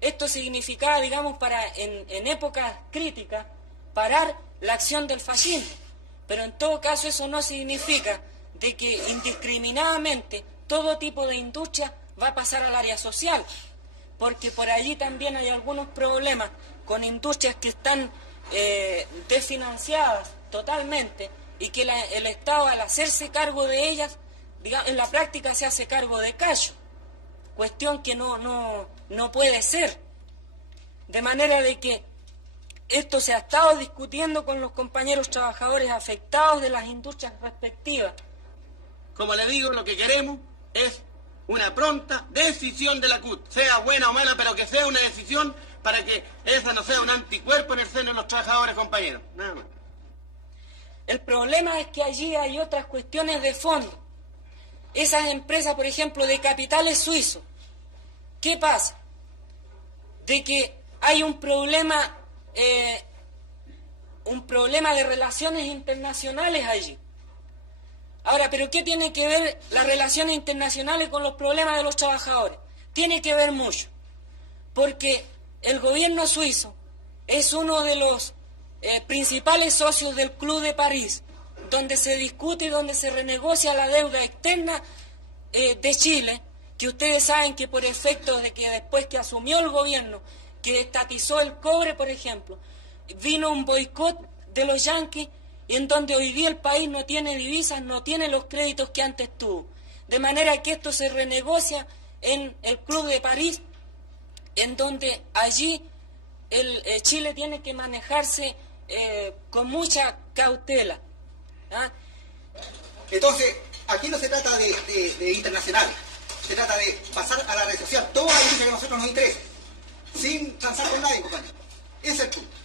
esto significaba, digamos, en épocas críticas, parar la acción del fascismo. Pero en todo caso eso no significa de que indiscriminadamente todo tipo de industria va a pasar al área social, porque por allí también hay algunos problemas con industrias que están desfinanciadas totalmente y que el Estado, al hacerse cargo de ellas, digamos, en la práctica se hace cargo de callo, cuestión que no puede ser. De manera de que esto se ha estado discutiendo con los compañeros trabajadores afectados de las industrias respectivas. Como le digo, lo que queremos es una pronta decisión de la CUT, sea buena o mala, pero que sea una decisión para que esa no sea un anticuerpo en el seno de los trabajadores, compañeros. Nada más. El problema es que allí hay otras cuestiones de fondo. Esas empresas, por ejemplo, de capitales suizos, ¿qué pasa? De que hay un problema de relaciones internacionales allí. Ahora, ¿pero qué tiene que ver las relaciones internacionales con los problemas de los trabajadores? Tiene que ver mucho, porque el gobierno suizo es uno de los principales socios del Club de París, donde se discute y donde se renegocia la deuda externa de Chile, que ustedes saben que por efecto de que después que asumió el gobierno, que estatizó el cobre, por ejemplo, vino un boicot de los yanquis, en donde hoy día el país no tiene divisas, no tiene los créditos que antes tuvo. De manera que esto se renegocia en el Club de París, en donde allí Chile tiene que manejarse con mucha cautela. ¿Ah? Entonces, aquí no se trata de internacional, se trata de pasar a la red social toda la industria que a nosotros nos interesa, sin transar con nadie, compañero. Ese es el punto.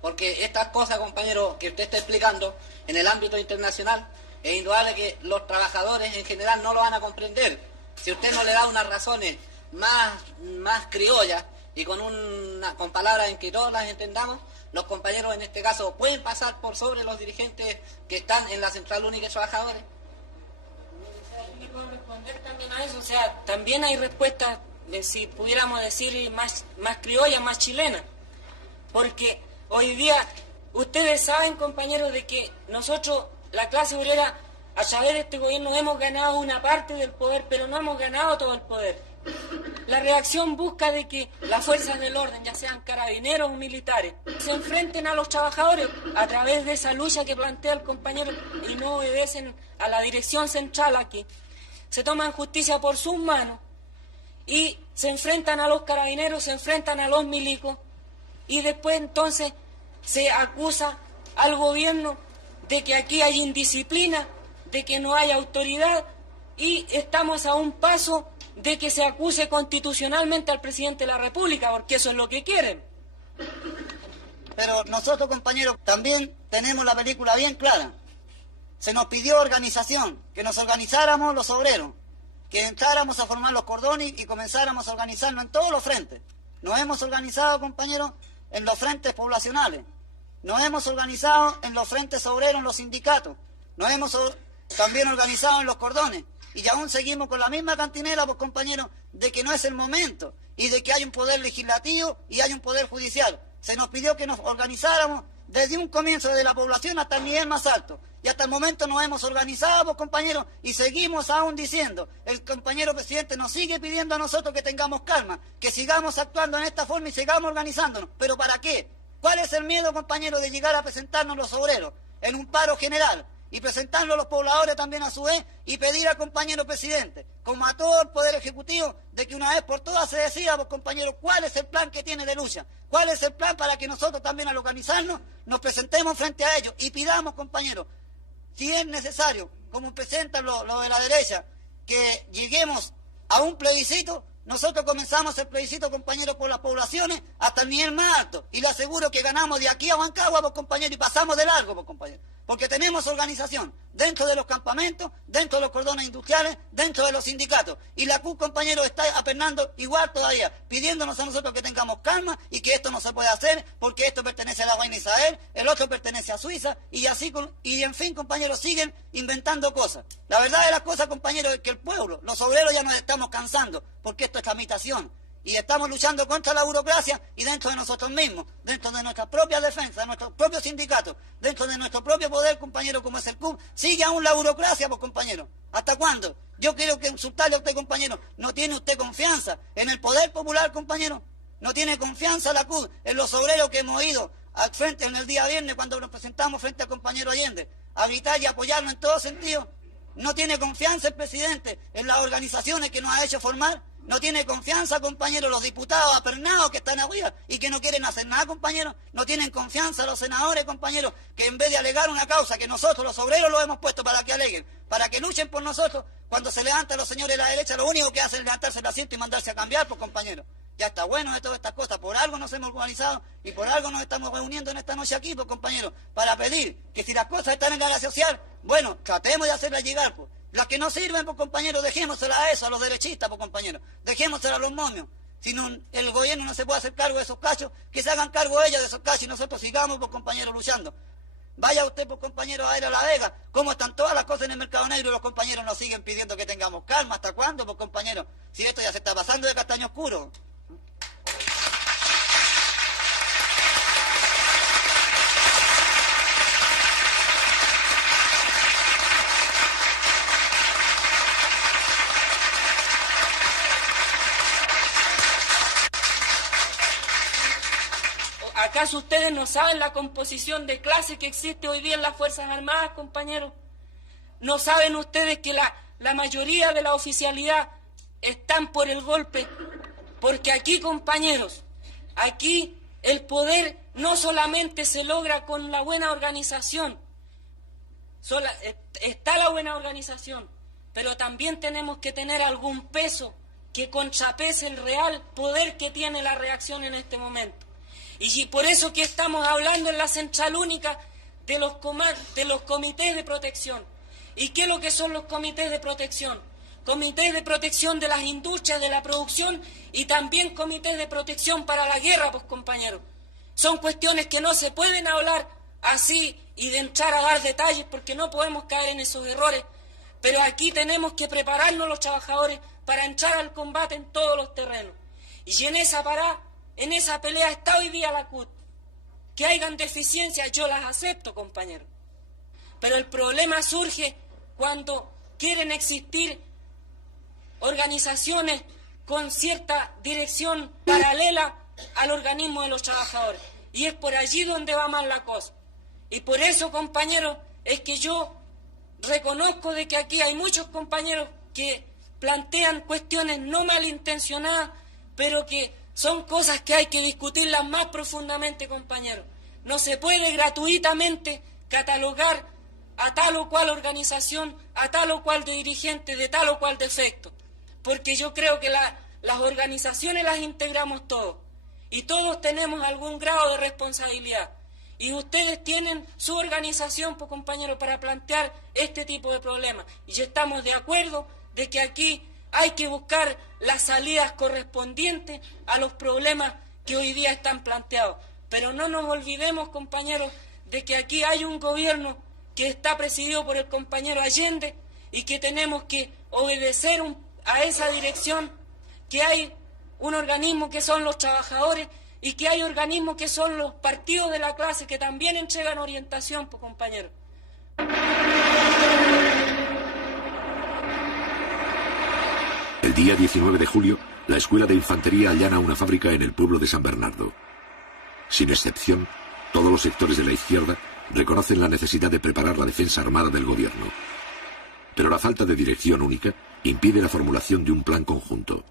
Porque estas cosas, compañero, que usted está explicando en el ámbito internacional, es indudable que los trabajadores en general no lo van a comprender. Si usted no le da unas razones más criollas y con palabras en que todos las entendamos, los compañeros en este caso pueden pasar por sobre los dirigentes que están en la Central Única de Trabajadores. ¿Puedo responder también a eso? O sea, también hay respuestas, si pudiéramos decir, más criollas, más chilenas. Porque hoy día, ustedes saben, compañeros, de que nosotros, la clase obrera, a través de este gobierno hemos ganado una parte del poder, pero no hemos ganado todo el poder. La reacción busca de que las fuerzas del orden, ya sean carabineros o militares, se enfrenten a los trabajadores a través de esa lucha que plantea el compañero y no obedecen a la dirección central aquí. Se toman justicia por sus manos y se enfrentan a los carabineros, se enfrentan a los milicos y después entonces se acusa al gobierno de que aquí hay indisciplina, de que no hay autoridad y estamos a un paso de que se acuse constitucionalmente al presidente de la República, porque eso es lo que quieren. Pero nosotros, compañeros, también tenemos la película bien clara. Se nos pidió organización, que nos organizáramos los obreros, que entráramos a formar los cordones y comenzáramos a organizarnos en todos los frentes. Nos hemos organizado, compañeros, en los frentes poblacionales. Nos hemos organizado en los frentes obreros, en los sindicatos. Nos hemos también organizado en los cordones. Y aún seguimos con la misma cantinela, pues, compañeros, de que no es el momento y de que hay un poder legislativo y hay un poder judicial. Se nos pidió que nos organizáramos desde un comienzo, desde la población hasta el nivel más alto. Y hasta el momento nos hemos organizado, pues, compañeros, y seguimos aún diciendo, el compañero presidente nos sigue pidiendo a nosotros que tengamos calma, que sigamos actuando en esta forma y sigamos organizándonos. ¿Pero para qué? ¿Cuál es el miedo, compañero, de llegar a presentarnos los obreros en un paro general? Y presentarlo a los pobladores también a su vez y pedir al compañero presidente, como a todo el Poder Ejecutivo, de que una vez por todas se decida, pues, compañero, cuál es el plan que tiene de lucha, cuál es el plan para que nosotros también al organizarnos nos presentemos frente a ellos y pidamos, compañero, si es necesario, como presentan los de la derecha, que lleguemos a un plebiscito. Nosotros comenzamos el plebiscito, compañeros, por las poblaciones hasta el nivel más alto. Y le aseguro que ganamos de aquí a Huancagua, pues, compañeros, y pasamos de largo, pues, compañeros. Porque tenemos organización dentro de los campamentos, dentro de los cordones industriales, dentro de los sindicatos. Y la CUT, compañeros, está apernando igual todavía, pidiéndonos a nosotros que tengamos calma y que esto no se puede hacer porque esto pertenece a la reina Isabel, el otro pertenece a Suiza, y así, y en fin, compañeros, siguen inventando cosas. La verdad de las cosas, compañeros, es que el pueblo, los obreros ya nos estamos cansando, porque esto es tramitación. Y estamos luchando contra la burocracia y dentro de nosotros mismos, dentro de nuestra propia defensa, de nuestros propios sindicatos, dentro de nuestro propio poder, compañero, como es el CUB, sigue aún la burocracia, pues, compañero. ¿Hasta cuándo? Yo quiero que insultarle a usted, compañero. ¿No tiene usted confianza en el poder popular, compañero? ¿No tiene confianza la CUB en los obreros que hemos ido al frente en el día viernes cuando nos presentamos frente al compañero Allende a gritar y apoyarnos en todo sentido? ¿No tiene confianza el presidente en las organizaciones que nos ha hecho formar? ¿No tiene confianza, compañeros, los diputados apernados que están arriba y que no quieren hacer nada, compañeros? ¿No tienen confianza los senadores, compañeros, que en vez de alegar una causa que nosotros, los obreros, los hemos puesto para que aleguen, para que luchen por nosotros, cuando se levantan los señores de la derecha, lo único que hacen es levantarse el asiento y mandarse a cambiar, pues, compañeros? Ya está bueno de todas estas cosas. Por algo nos hemos organizado y por algo nos estamos reuniendo en esta noche aquí, pues, compañeros, para pedir que si las cosas están en la área social, bueno, tratemos de hacerlas llegar, pues. Las que no sirven, pues, compañeros, dejémoselas a eso, a los derechistas, pues, compañeros. Dejémoselas a los momios. Si no, el gobierno no se puede hacer cargo de esos cachos, que se hagan cargo ellos de esos cachos y nosotros sigamos, pues, compañeros, luchando. Vaya usted, pues, compañero, a ir a La Vega, cómo están todas las cosas en el mercado negro y los compañeros nos siguen pidiendo que tengamos calma. ¿Hasta cuándo, pues, compañeros? Si esto ya se está pasando de castaño oscuro. ¿Acaso ustedes no saben la composición de clase que existe hoy día en las Fuerzas Armadas, compañeros? ¿No saben ustedes que la mayoría de la oficialidad están por el golpe? Porque aquí, compañeros, aquí el poder no solamente se logra con la buena organización, está la buena organización, pero también tenemos que tener algún peso que contrapese el real poder que tiene la reacción en este momento. Y por eso que estamos hablando en la Central Única de los comités de protección. ¿Y qué es lo que son los comités de protección? Comités de protección de las industrias, de la producción y también comités de protección para la guerra, pues, compañeros. Son cuestiones que no se pueden hablar así y de entrar a dar detalles porque no podemos caer en esos errores. Pero aquí tenemos que prepararnos los trabajadores para entrar al combate en todos los terrenos. Y en esa pelea está hoy día la CUT. Que hayan deficiencias, yo las acepto, compañeros. Pero el problema surge cuando quieren existir organizaciones con cierta dirección paralela al organismo de los trabajadores. Y es por allí donde va mal la cosa. Y por eso, compañeros, es que yo reconozco de que aquí hay muchos compañeros que plantean cuestiones no malintencionadas, pero que son cosas que hay que discutirlas más profundamente, compañeros. No se puede gratuitamente catalogar a tal o cual organización, a tal o cual dirigente, de tal o cual defecto. Porque yo creo que las organizaciones las integramos todos. Y todos tenemos algún grado de responsabilidad. Y ustedes tienen su organización, pues, compañeros, para plantear este tipo de problemas. Y estamos de acuerdo de que aquí hay que buscar las salidas correspondientes a los problemas que hoy día están planteados. Pero no nos olvidemos, compañeros, de que aquí hay un gobierno que está presidido por el compañero Allende y que tenemos que obedecer a esa dirección, que hay un organismo que son los trabajadores y que hay organismos que son los partidos de la clase que también entregan orientación, pues, compañeros. El día 19 de julio, la Escuela de Infantería allana una fábrica en el pueblo de San Bernardo. Sin excepción, todos los sectores de la izquierda reconocen la necesidad de preparar la defensa armada del gobierno. Pero la falta de dirección única impide la formulación de un plan conjunto.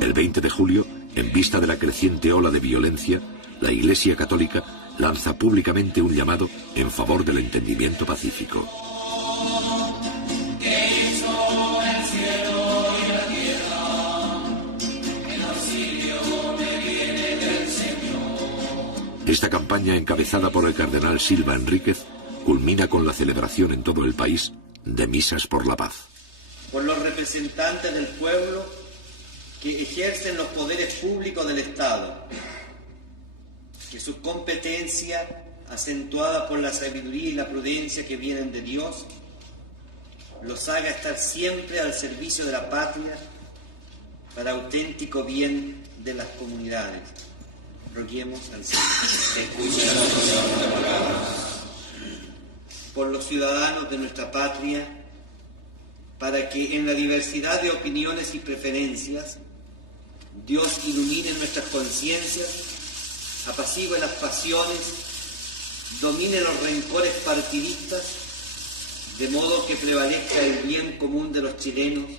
El 20 de julio, en vista de la creciente ola de violencia, la Iglesia Católica lanza públicamente un llamado en favor del entendimiento pacífico. Esta campaña, encabezada por el cardenal Silva Enríquez, culmina con la celebración en todo el país de misas por la paz. Por los representantes del pueblo que ejercen los poderes públicos del Estado, que su competencia, acentuada por la sabiduría y la prudencia que vienen de Dios, los haga estar siempre al servicio de la patria para auténtico bien de las comunidades. Roguemos al Señor. Por los ciudadanos de nuestra patria, para que en la diversidad de opiniones y preferencias, Dios ilumine nuestras conciencias, apacigüe las pasiones, domine los rencores partidistas, de modo que prevalezca el bien común de los chilenos.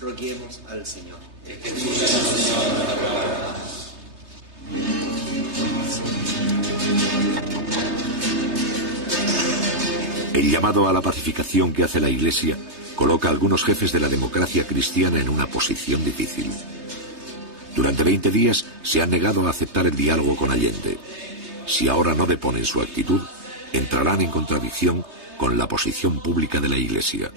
Roguemos al Señor. El llamado a la pacificación que hace la Iglesia coloca a algunos jefes de la democracia cristiana en una posición difícil. Durante 20 días se han negado a aceptar el diálogo con Allende. Si ahora no deponen su actitud, entrarán en contradicción con la posición pública de la Iglesia.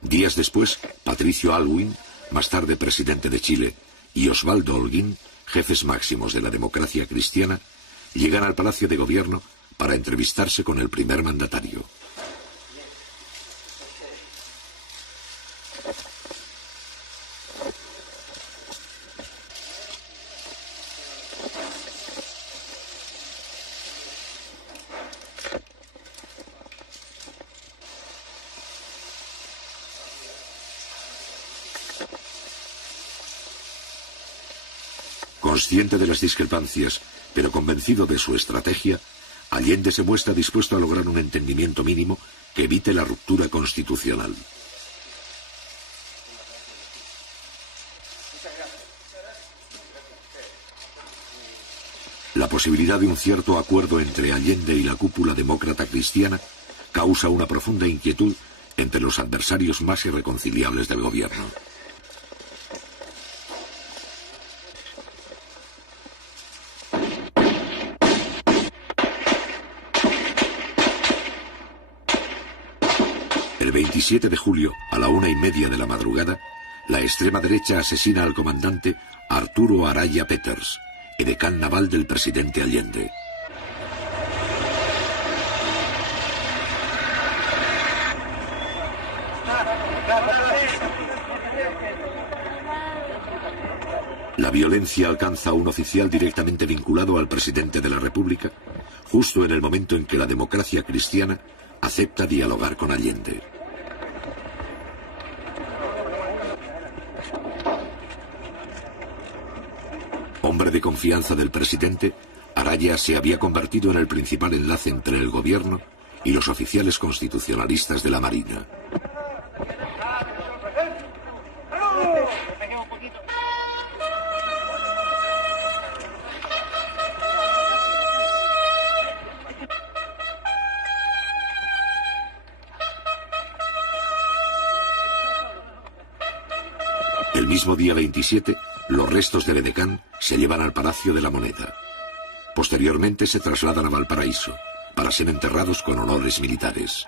Días después, Patricio Aylwin, más tarde presidente de Chile, y Osvaldo Holguín, jefes máximos de la democracia cristiana, llegan al Palacio de Gobierno para entrevistarse con el primer mandatario. Consciente de las discrepancias, pero convencido de su estrategia, Allende se muestra dispuesto a lograr un entendimiento mínimo que evite la ruptura constitucional. La posibilidad de un cierto acuerdo entre Allende y la cúpula demócrata cristiana causa una profunda inquietud entre los adversarios más irreconciliables del gobierno. El 27 de julio, a la 1:30 de la madrugada, la extrema derecha asesina al comandante Arturo Araya Peters, edecán naval del presidente Allende. La violencia alcanza a un oficial directamente vinculado al presidente de la República, justo en el momento en que la democracia cristiana acepta dialogar con Allende. Hombre de confianza del presidente, Araya se había convertido en el principal enlace entre el gobierno y los oficiales constitucionalistas de la Marina. El mismo día 27, los restos del edecán se llevan al Palacio de la Moneda. Posteriormente se trasladan a Valparaíso, para ser enterrados con honores militares.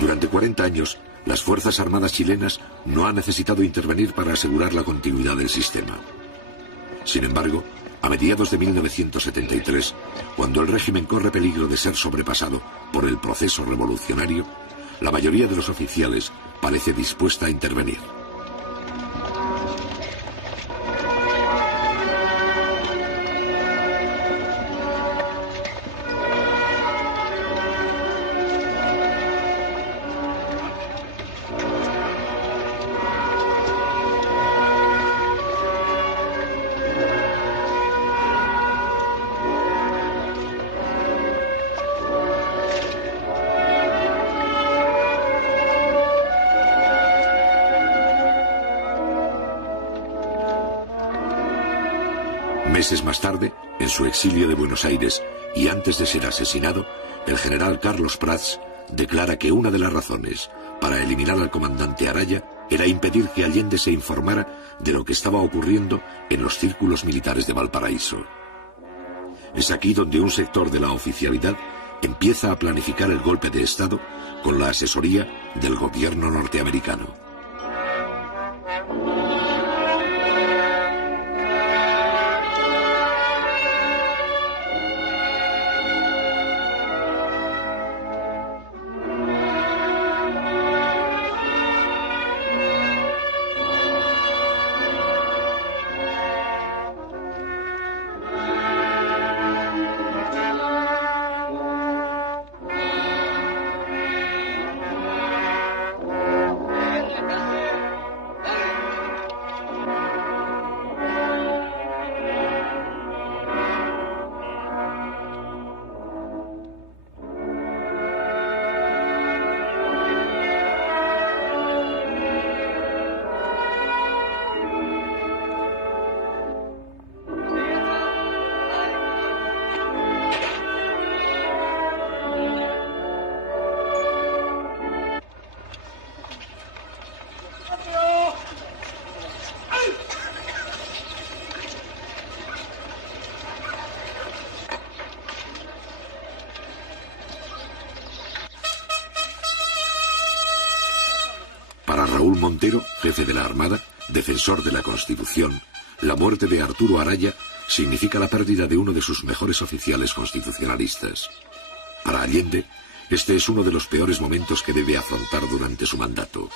Durante 40 años, las Fuerzas Armadas chilenas no han necesitado intervenir para asegurar la continuidad del sistema. Sin embargo, a mediados de 1973, cuando el régimen corre peligro de ser sobrepasado por el proceso revolucionario, la mayoría de los oficiales parece dispuesta a intervenir. Meses más tarde, en su exilio de Buenos Aires y antes de ser asesinado, el general Carlos Prats declara que una de las razones para eliminar al comandante Araya era impedir que Allende se informara de lo que estaba ocurriendo en los círculos militares de Valparaíso. Es aquí donde un sector de la oficialidad empieza a planificar el golpe de Estado con la asesoría del gobierno norteamericano. Montero, jefe de la Armada, defensor de la Constitución, la muerte de Arturo Araya significa la pérdida de uno de sus mejores oficiales constitucionalistas. Para Allende, este es uno de los peores momentos que debe afrontar durante su mandato.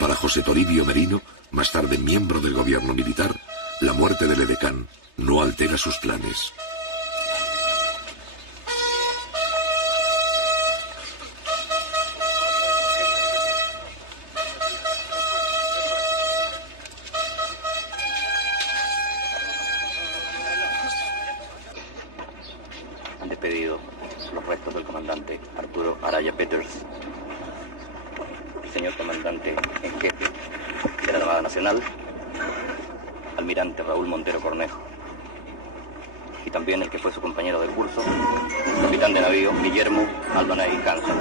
Para José Toribio Merino, más tarde miembro del gobierno militar, la muerte del edecán no altera sus planes. Han despedido los restos del comandante Arturo Araya Peters, el señor comandante en jefe de la Armada Nacional, almirante Raúl Montero Cornejo, y también el que fue su compañero de curso, capitán de navío Guillermo Aldonay Canson.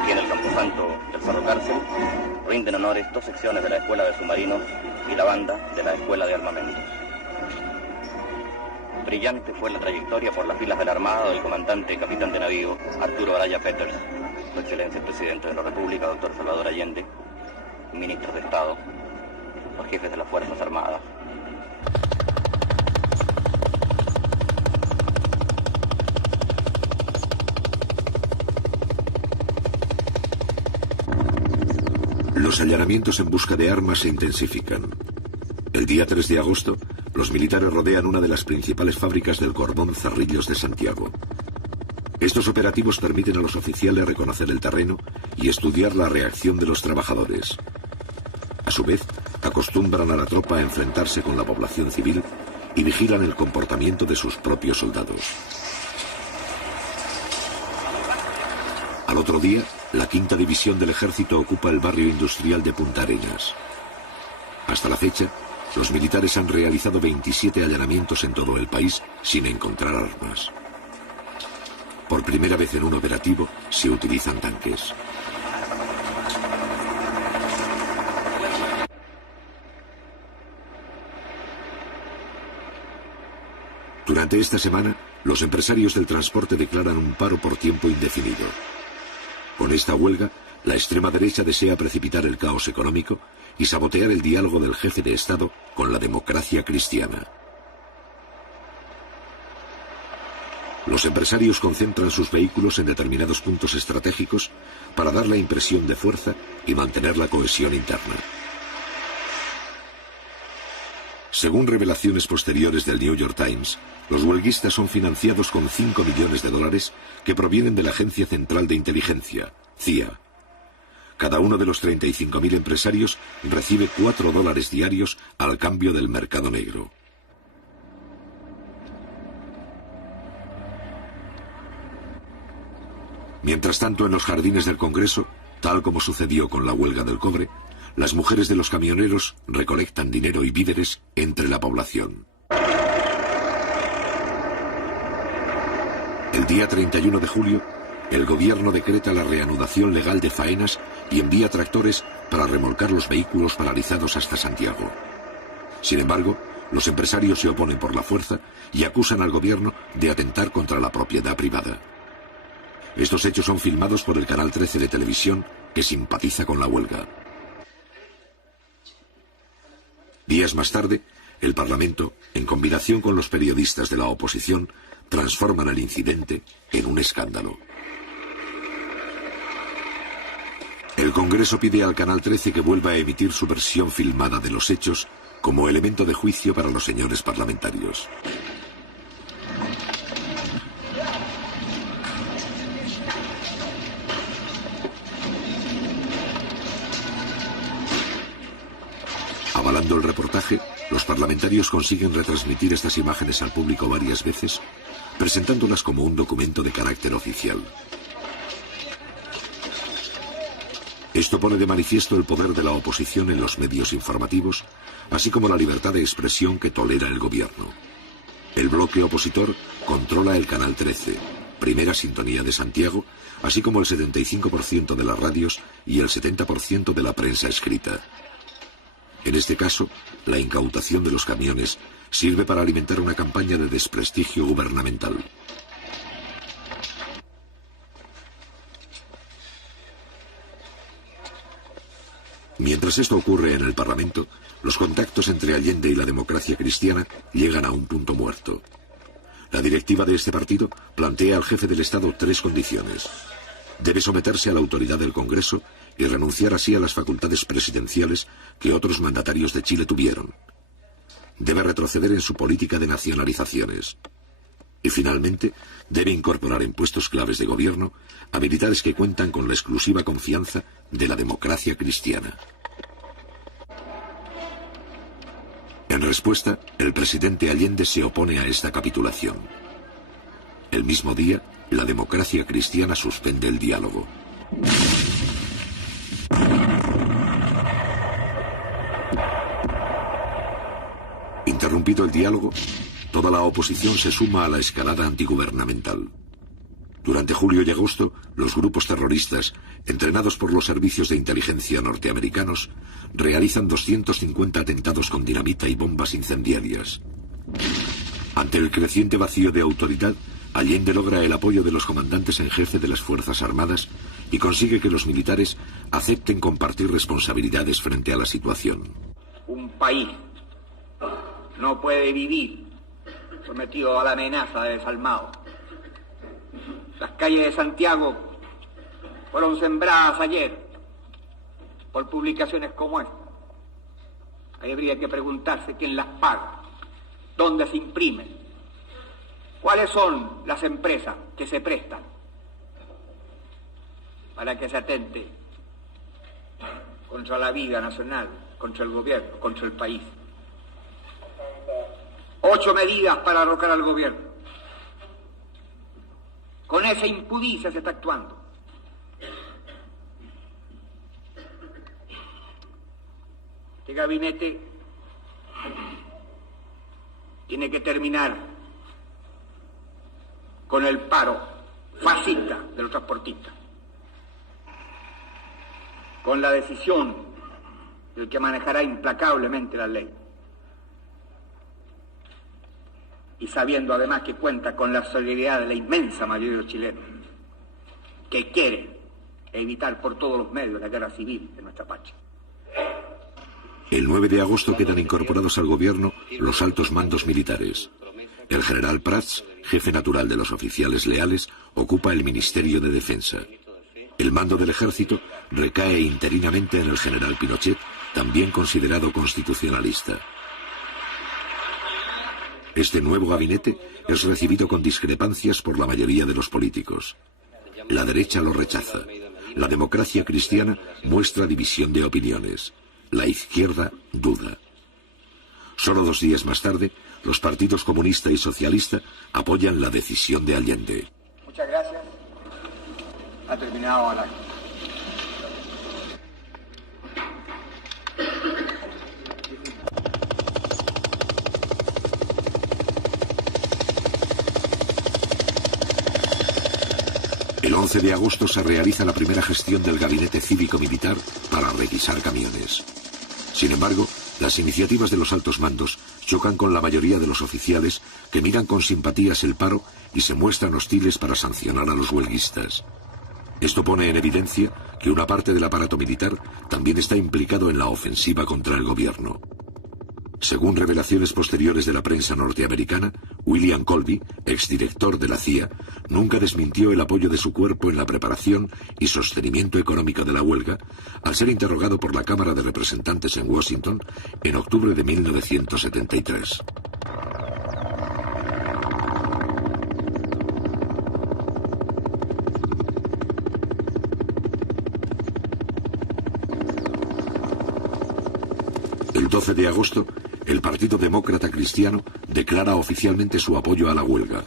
Aquí en el camposanto del Ferrocárcel rinden honores dos secciones de la Escuela de Submarinos y la banda de la Escuela de Armamentos. Brillante fue la trayectoria por las filas de la Armada del comandante y capitán de navío Arturo Araya Peters, su excelencia el presidente de la República, doctor Salvador Allende, ministros de Estado, los jefes de las Fuerzas Armadas. Los allanamientos en busca de armas se intensifican. El día 3 de agosto, los militares rodean una de las principales fábricas del cordón Cerrillos de Santiago. Estos operativos permiten a los oficiales reconocer el terreno y estudiar la reacción de los trabajadores. A su vez, acostumbran a la tropa a enfrentarse con la población civil y vigilan el comportamiento de sus propios soldados. Al otro día, la 5ª División del Ejército ocupa el barrio industrial de Punta Arenas. Hasta la fecha, los militares han realizado 27 allanamientos en todo el país sin encontrar armas. Por primera vez en un operativo se utilizan tanques. Durante esta semana, los empresarios del transporte declaran un paro por tiempo indefinido. Con esta huelga, la extrema derecha desea precipitar el caos económico y sabotear el diálogo del jefe de Estado con la democracia cristiana. Los empresarios concentran sus vehículos en determinados puntos estratégicos para dar la impresión de fuerza y mantener la cohesión interna. Según revelaciones posteriores del New York Times, los huelguistas son financiados con $5 millones que provienen de la Agencia Central de Inteligencia, CIA. Cada uno de los 35.000 empresarios recibe $4 diarios al cambio del mercado negro. Mientras tanto, en los jardines del Congreso, tal como sucedió con la huelga del cobre, las mujeres de los camioneros recolectan dinero y víveres entre la población. El día 31 de julio, el gobierno decreta la reanudación legal de faenas y envía tractores para remolcar los vehículos paralizados hasta Santiago. Sin embargo, los empresarios se oponen por la fuerza y acusan al gobierno de atentar contra la propiedad privada. Estos hechos son filmados por el Canal 13 de televisión, que simpatiza con la huelga. Días más tarde, el Parlamento, en combinación con los periodistas de la oposición, transforman el incidente en un escándalo. El Congreso pide al Canal 13 que vuelva a emitir su versión filmada de los hechos como elemento de juicio para los señores parlamentarios. Avalando el reportaje, los parlamentarios consiguen retransmitir estas imágenes al público varias veces, presentándolas como un documento de carácter oficial. Esto pone de manifiesto el poder de la oposición en los medios informativos, así como la libertad de expresión que tolera el gobierno. El bloque opositor controla el Canal 13, primera sintonía de Santiago, así como el 75% de las radios y el 70% de la prensa escrita. En este caso, la incautación de los camiones sirve para alimentar una campaña de desprestigio gubernamental. Mientras esto ocurre en el Parlamento, los contactos entre Allende y la democracia cristiana llegan a un punto muerto. La directiva de este partido plantea al jefe del Estado 3 condiciones. Debe someterse a la autoridad del Congreso y renunciar así a las facultades presidenciales que otros mandatarios de Chile tuvieron. Debe retroceder en su política de nacionalizaciones. Y finalmente, debe incorporar en puestos claves de gobierno a militares que cuentan con la exclusiva confianza de la democracia cristiana. En respuesta, el presidente Allende se opone a esta capitulación. El mismo día, la democracia cristiana suspende el diálogo. Interrumpido el diálogo, toda la oposición se suma a la escalada antigubernamental. Durante julio y agosto, los grupos terroristas, entrenados por los servicios de inteligencia norteamericanos, realizan 250 atentados con dinamita y bombas incendiarias. Ante el creciente vacío de autoridad, Allende logra el apoyo de los comandantes en jefe de las Fuerzas Armadas y consigue que los militares acepten compartir responsabilidades frente a la situación. Un país no puede vivir sometido a la amenaza de desalmado. Las calles de Santiago fueron sembradas ayer por publicaciones como esta. Ahí habría que preguntarse quién las paga, dónde se imprimen, cuáles son las empresas que se prestan para que se atente contra la vida nacional, contra el gobierno, contra el país. 8 medidas para arrocar al gobierno. Con esa impudicia se está actuando. Este gabinete tiene que terminar con el paro fascista de los transportistas, con la decisión del que manejará implacablemente la ley, y sabiendo además que cuenta con la solidaridad de la inmensa mayoría de los chilenos, que quiere evitar por todos los medios la guerra civil de nuestra patria. El 9 de agosto quedan incorporados al gobierno los altos mandos militares. El general Prats, jefe natural de los oficiales leales, ocupa el Ministerio de Defensa. El mando del ejército recae interinamente en el general Pinochet, también considerado constitucionalista. Este nuevo gabinete es recibido con discrepancias por la mayoría de los políticos. La derecha lo rechaza. La democracia cristiana muestra división de opiniones. La izquierda duda. Solo 2 días más tarde, los partidos comunista y socialista apoyan la decisión de Allende. Muchas gracias. Ha terminado ahora. El 11 de agosto se realiza la primera gestión del gabinete cívico-militar para requisar camiones. Sin embargo, las iniciativas de los altos mandos chocan con la mayoría de los oficiales que miran con simpatías el paro y se muestran hostiles para sancionar a los huelguistas. Esto pone en evidencia que una parte del aparato militar también está implicado en la ofensiva contra el gobierno. Según revelaciones posteriores de la prensa norteamericana, William Colby, exdirector de la CIA, nunca desmintió el apoyo de su cuerpo en la preparación y sostenimiento económico de la huelga, al ser interrogado por la Cámara de Representantes en Washington en octubre de 1973. El 12 de agosto, el Partido Demócrata Cristiano declara oficialmente su apoyo a la huelga.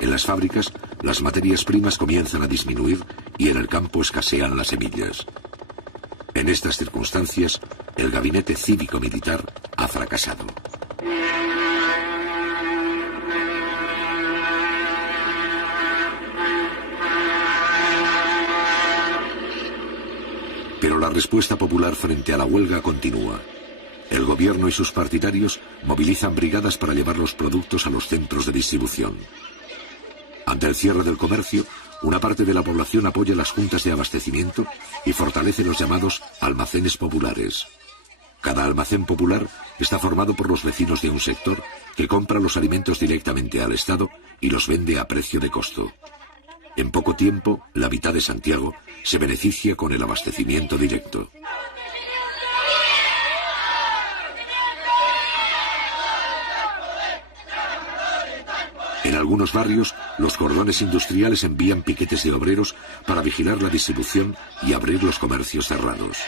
En las fábricas, las materias primas comienzan a disminuir y en el campo escasean las semillas. En estas circunstancias, el gabinete cívico-militar ha fracasado. Pero la respuesta popular frente a la huelga continúa. El gobierno y sus partidarios movilizan brigadas para llevar los productos a los centros de distribución. Ante el cierre del comercio, una parte de la población apoya las juntas de abastecimiento y fortalece los llamados almacenes populares. Cada almacén popular está formado por los vecinos de un sector que compra los alimentos directamente al Estado y los vende a precio de costo. En poco tiempo, la mitad de Santiago se beneficia con el abastecimiento directo. En algunos barrios, los cordones industriales envían piquetes de obreros para vigilar la distribución y abrir los comercios cerrados.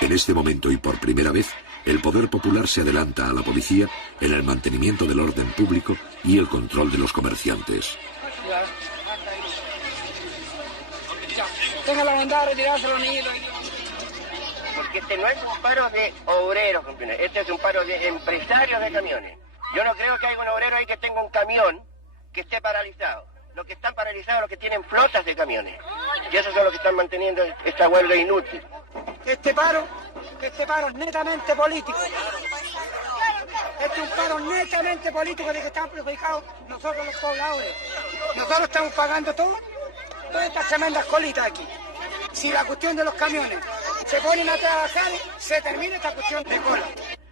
En este momento y por primera vez, el poder popular se adelanta a la policía en el mantenimiento del orden público y el control de los comerciantes. Déjala mandar a retirarse a los niños. Porque este no es un paro de obreros, compañeros. Este es un paro de empresarios de camiones. Yo no creo que haya un obrero ahí que tenga un camión que esté paralizado. Los que están paralizados los que tienen flotas de camiones. Y esos son los que están manteniendo esta huelga inútil. Este paro es netamente político. Este es un paro netamente político de que están perjudicados nosotros los pobladores. Nosotros estamos pagando todas estas tremendas colitas aquí. Si la cuestión de los camiones se ponen a trabajar, se termina esta cuestión de cola.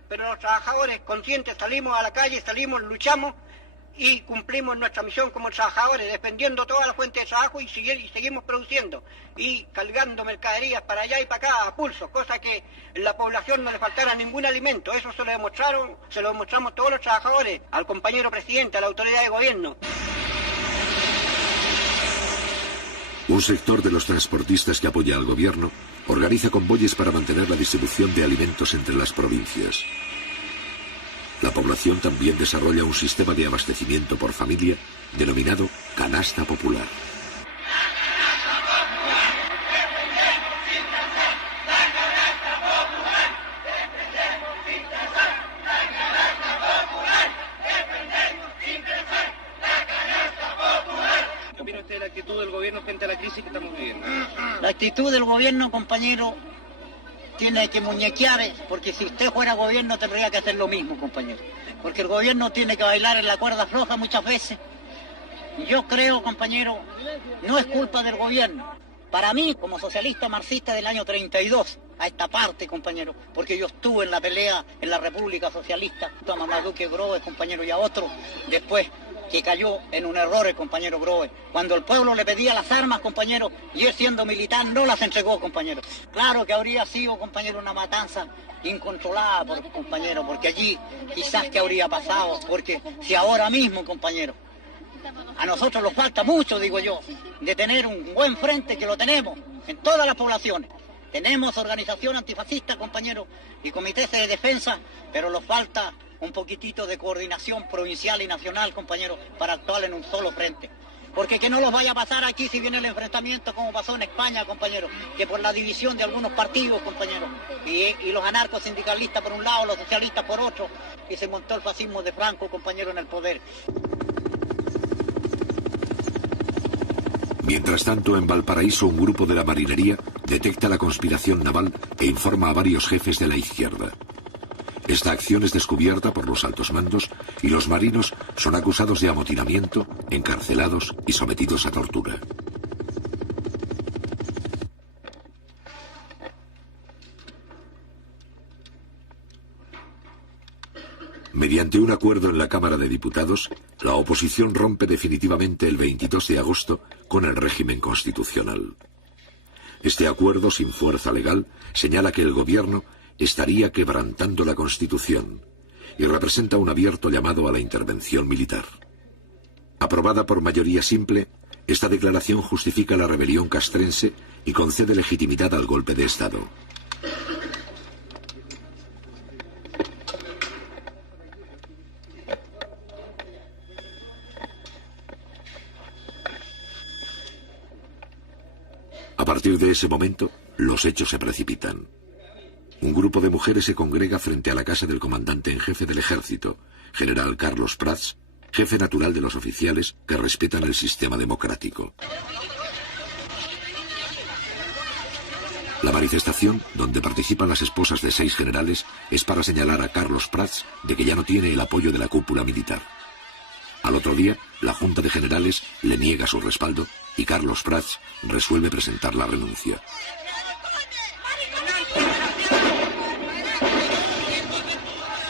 Pero los trabajadores conscientes salimos a la calle, salimos, luchamos y cumplimos nuestra misión como trabajadores, defendiendo toda la fuente de trabajo y seguimos produciendo y cargando mercaderías para allá y para acá a pulso, cosa que en la población no le faltara ningún alimento. Eso se lo demostramos todos los trabajadores, al compañero presidente, a la autoridad de gobierno. Un sector de los transportistas que apoya al gobierno organiza convoyes para mantener la distribución de alimentos entre las provincias. La población también desarrolla un sistema de abastecimiento por familia denominado canasta popular. ¿Qué opina usted de la actitud del gobierno frente a la crisis que estamos viviendo? La actitud del gobierno, compañero, tiene que muñequear, porque si usted fuera gobierno tendría que hacer lo mismo, compañero. Porque el gobierno tiene que bailar en la cuerda floja muchas veces. Y yo creo, compañero, no es culpa del gobierno. Para mí, como socialista marxista del año 32, a esta parte, compañero, porque yo estuve en la pelea en la República Socialista, junto a Mamaduque Grohe, compañero, y a otro, después que cayó en un error el compañero Grohe. Cuando el pueblo le pedía las armas, compañero, y él siendo militar no las entregó, compañero. Claro que habría sido, compañero, una matanza incontrolada, compañero, porque allí quizás que habría pasado, porque si ahora mismo, compañero, a nosotros nos falta mucho, digo yo, de tener un buen frente, que lo tenemos en todas las poblaciones. Tenemos organización antifascista, compañero, y comités de defensa, pero nos falta un poquitito de coordinación provincial y nacional, compañero, para actuar en un solo frente. Porque que no los vaya a pasar aquí si viene el enfrentamiento como pasó en España, compañero, que por la división de algunos partidos, compañero, y los anarcos sindicalistas por un lado, los socialistas por otro, y se montó el fascismo de Franco, compañero, en el poder. Mientras tanto, en Valparaíso, un grupo de la marinería detecta la conspiración naval e informa a varios jefes de la izquierda. Esta acción es descubierta por los altos mandos y los marinos son acusados de amotinamiento, encarcelados y sometidos a tortura. Mediante un acuerdo en la Cámara de Diputados, la oposición rompe definitivamente el 22 de agosto con el régimen constitucional. Este acuerdo, sin fuerza legal, señala que el gobierno estaría quebrantando la Constitución y representa un abierto llamado a la intervención militar. Aprobada por mayoría simple, esta declaración justifica la rebelión castrense y concede legitimidad al golpe de Estado. A partir de ese momento, los hechos se precipitan. Un grupo de mujeres se congrega frente a la casa del comandante en jefe del ejército, general Carlos Prats, jefe natural de los oficiales que respetan el sistema democrático. La manifestación, donde participan las esposas de 6 generales, es para señalar a Carlos Prats de que ya no tiene el apoyo de la cúpula militar. Al otro día, la Junta de Generales le niega su respaldo y Carlos Prats resuelve presentar la renuncia.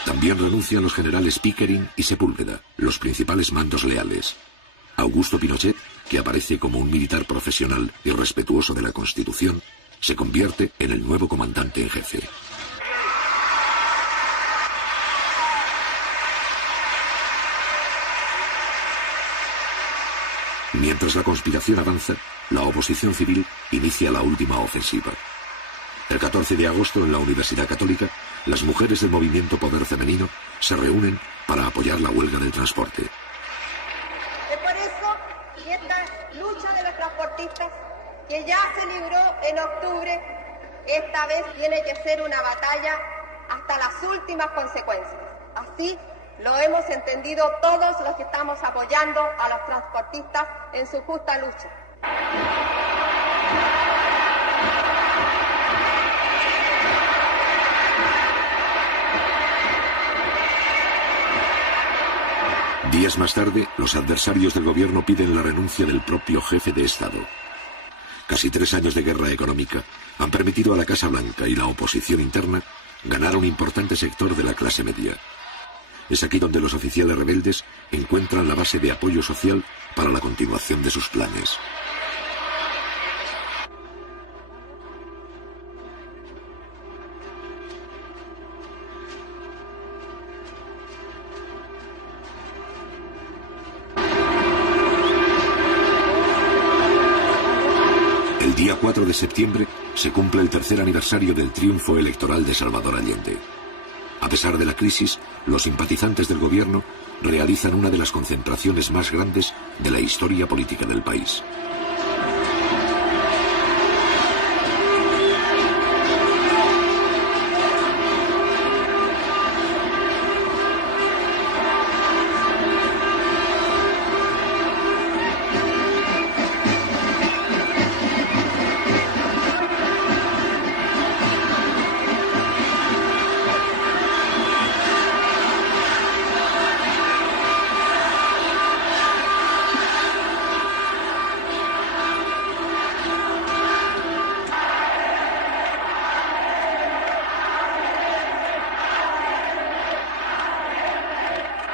También renuncian los generales Pickering y Sepúlveda, los principales mandos leales. Augusto Pinochet, que aparece como un militar profesional y respetuoso de la Constitución, se convierte en el nuevo comandante en jefe. Mientras la conspiración avanza, la oposición civil inicia la última ofensiva. El 14 de agosto, en la Universidad Católica, las mujeres del movimiento Poder Femenino se reúnen para apoyar la huelga del transporte. Es por eso que esta lucha de los transportistas, que ya se libró en octubre, esta vez tiene que ser una batalla hasta las últimas consecuencias. Así lo hemos entendido todos los que estamos apoyando a los transportistas en su justa lucha. Días más tarde, los adversarios del gobierno piden la renuncia del propio jefe de Estado. Casi 3 años de guerra económica han permitido a la Casa Blanca y la oposición interna ganar un importante sector de la clase media. Es aquí donde los oficiales rebeldes encuentran la base de apoyo social para la continuación de sus planes. El día 4 de septiembre se cumple el 3er aniversario del triunfo electoral de Salvador Allende. A pesar de la crisis, los simpatizantes del gobierno realizan una de las concentraciones más grandes de la historia política del país.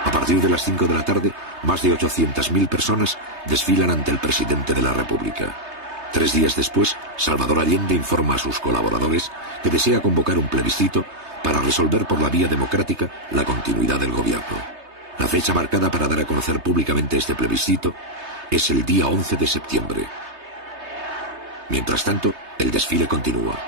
A partir de las 5 de la tarde, más de 800.000 personas desfilan ante el presidente de la República. 3 días después, Salvador Allende informa a sus colaboradores que desea convocar un plebiscito para resolver por la vía democrática la continuidad del gobierno. La fecha marcada para dar a conocer públicamente este plebiscito es el día 11 de septiembre. Mientras tanto, el desfile continúa.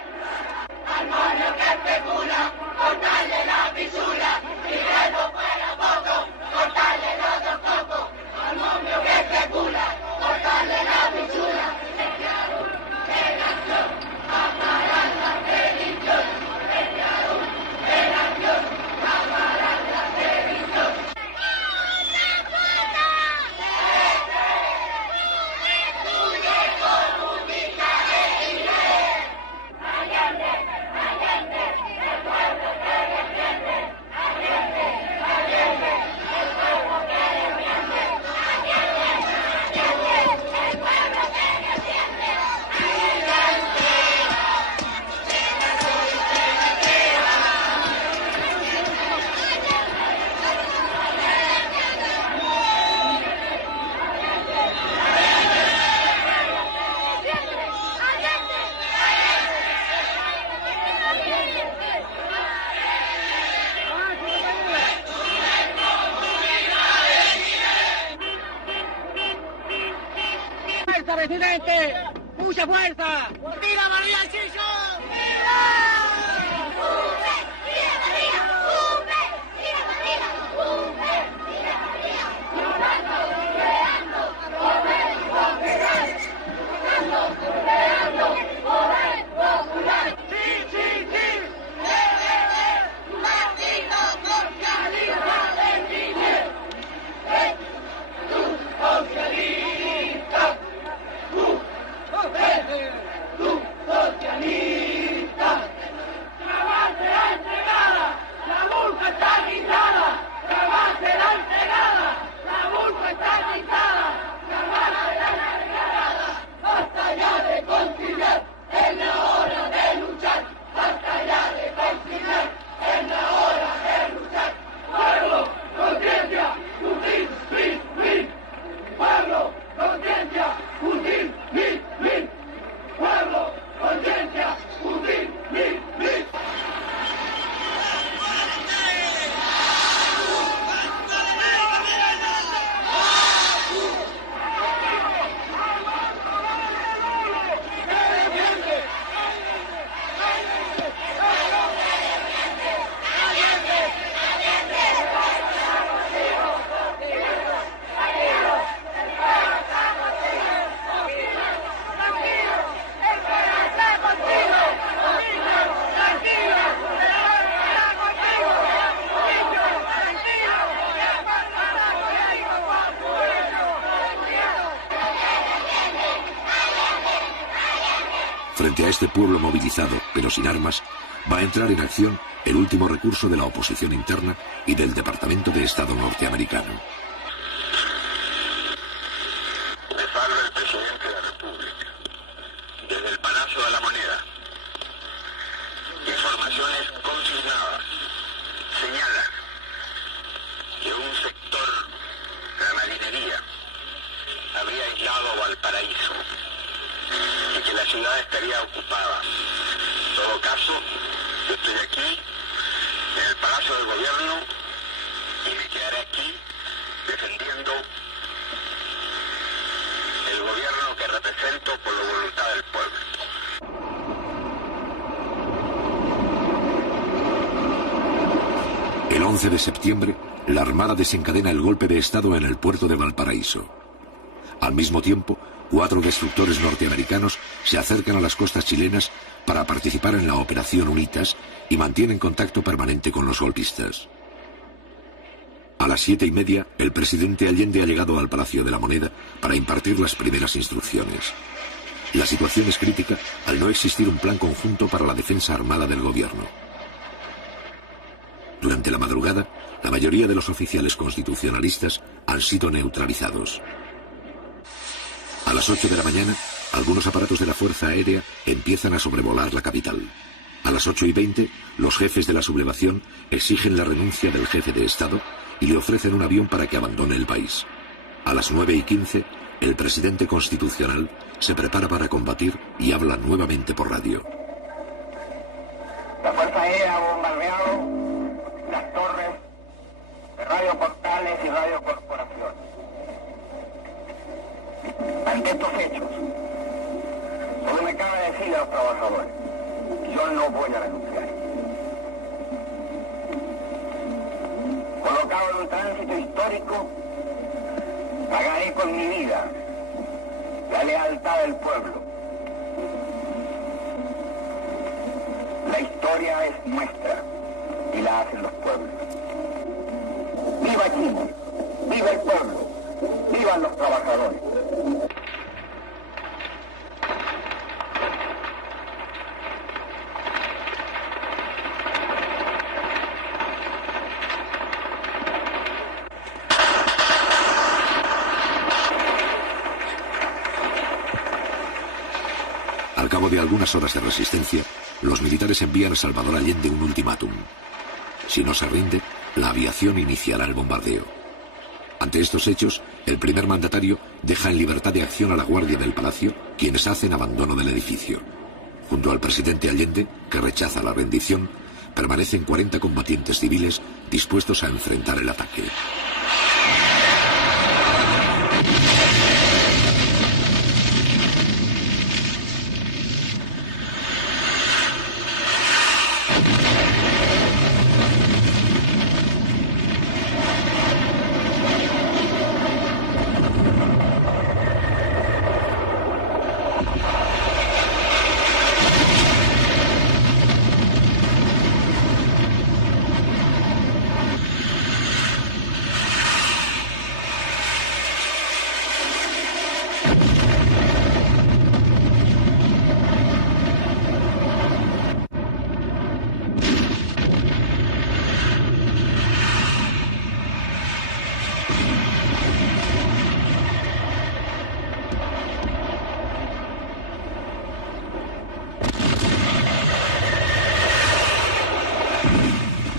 ¡Presidente! ¡Mucha fuerza! ¡Viva María Chillo! Frente a este pueblo movilizado, pero sin armas, va a entrar en acción el último recurso de la oposición interna y del Departamento de Estado norteamericano. Les habla el presidente de la República, desde el Palacio de la Moneda. Informaciones confirmadas señalan que un sector de la marinería habría aislado Valparaíso y que la ciudad estaría ocupada. En todo caso, yo estoy aquí, en el Palacio del Gobierno, y me quedaré aquí defendiendo el gobierno que represento por la voluntad del pueblo. El 11 de septiembre, la Armada desencadena el golpe de Estado en el puerto de Valparaíso. Al mismo tiempo, 4 destructores norteamericanos se acercan a las costas chilenas para participar en la Operación Unitas y mantienen contacto permanente con los golpistas. A las 7:30, el presidente Allende ha llegado al Palacio de la Moneda para impartir las primeras instrucciones. La situación es crítica al no existir un plan conjunto para la defensa armada del gobierno. Durante la madrugada, la mayoría de los oficiales constitucionalistas han sido neutralizados. A las 8 de la mañana, algunos aparatos de la Fuerza Aérea empiezan a sobrevolar la capital. A las 8:20, los jefes de la sublevación exigen la renuncia del jefe de Estado y le ofrecen un avión para que abandone el país. A las 9:15, el presidente constitucional se prepara para combatir y habla nuevamente por radio. La Fuerza Aérea ha bombardeado las torres de Radio Portales y Radio Corporación. Ante estos hechos, solo me cabe decirle a los trabajadores, yo no voy a renunciar. Colocado en un tránsito histórico, pagaré con mi vida la lealtad del pueblo. La historia es nuestra y la hacen los pueblos. ¡Viva Chile! ¡Viva el pueblo! ¡Vivan los trabajadores! Al cabo de algunas horas de resistencia, los militares envían a Salvador Allende un ultimátum. Si no se rinde, la aviación iniciará el bombardeo. Ante estos hechos, el primer mandatario deja en libertad de acción a la guardia del palacio, quienes hacen abandono del edificio. Junto al presidente Allende, que rechaza la rendición, permanecen 40 combatientes civiles dispuestos a enfrentar el ataque.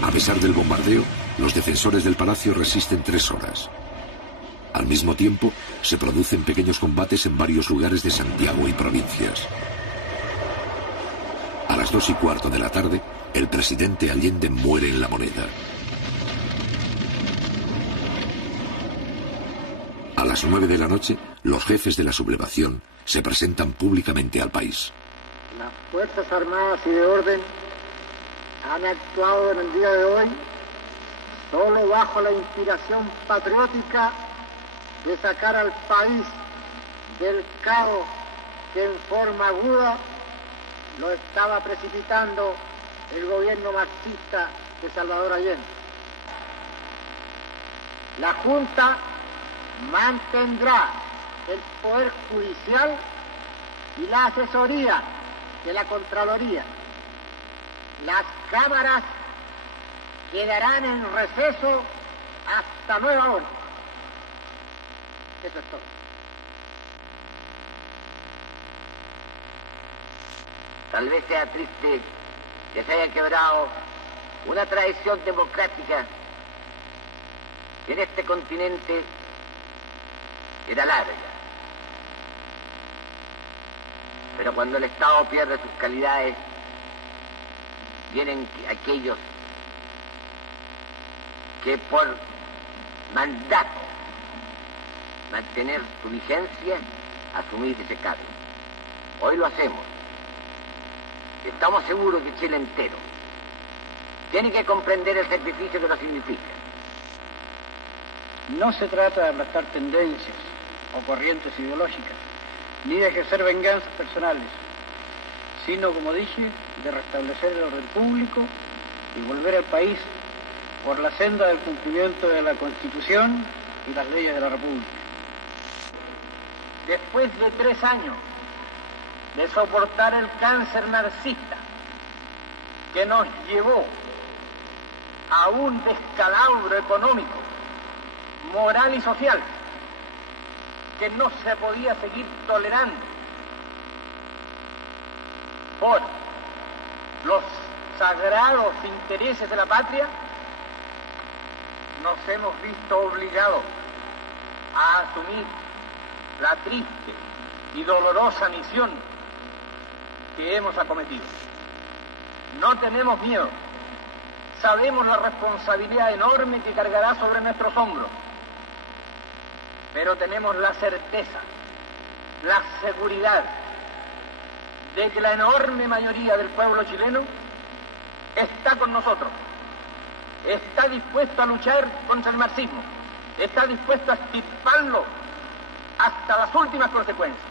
A pesar del bombardeo, los defensores del palacio resisten 3 horas. Al mismo tiempo, se producen pequeños combates en varios lugares de Santiago y provincias. A las 2:15 de la tarde, el presidente Allende muere en La Moneda. A las 9 de la noche, los jefes de la sublevación se presentan públicamente al país. Las Fuerzas Armadas y de Orden han actuado en el día de hoy solo bajo la inspiración patriótica de sacar al país del caos que en forma aguda lo estaba precipitando el gobierno marxista de Salvador Allende. La Junta mantendrá el poder judicial y la asesoría de la Contraloría. Las cámaras quedarán en receso hasta nueva orden. Eso es todo. Tal vez sea triste que se haya quebrado una tradición democrática que en este continente era larga. Pero cuando el Estado pierde sus calidades, vienen aquellos que por mandato mantener su vigencia, asumir ese cargo. Hoy lo hacemos. Estamos seguros que Chile entero tiene que comprender el sacrificio que nos significa. No se trata de aplastar tendencias o corrientes ideológicas, ni de ejercer venganzas personales, sino, como dije, de restablecer el orden público y volver al país por la senda del cumplimiento de la Constitución y las leyes de la República. Después de 3 años de soportar el cáncer marxista que nos llevó a un descalabro económico, moral y social que no se podía seguir tolerando por los sagrados intereses de la patria, nos hemos visto obligados a asumir la triste y dolorosa misión que hemos acometido. No tenemos miedo, sabemos la responsabilidad enorme que cargará sobre nuestros hombros, pero tenemos la certeza, la seguridad de que la enorme mayoría del pueblo chileno está con nosotros, está dispuesto a luchar contra el marxismo, está dispuesto a extirparlo hasta las últimas consecuencias.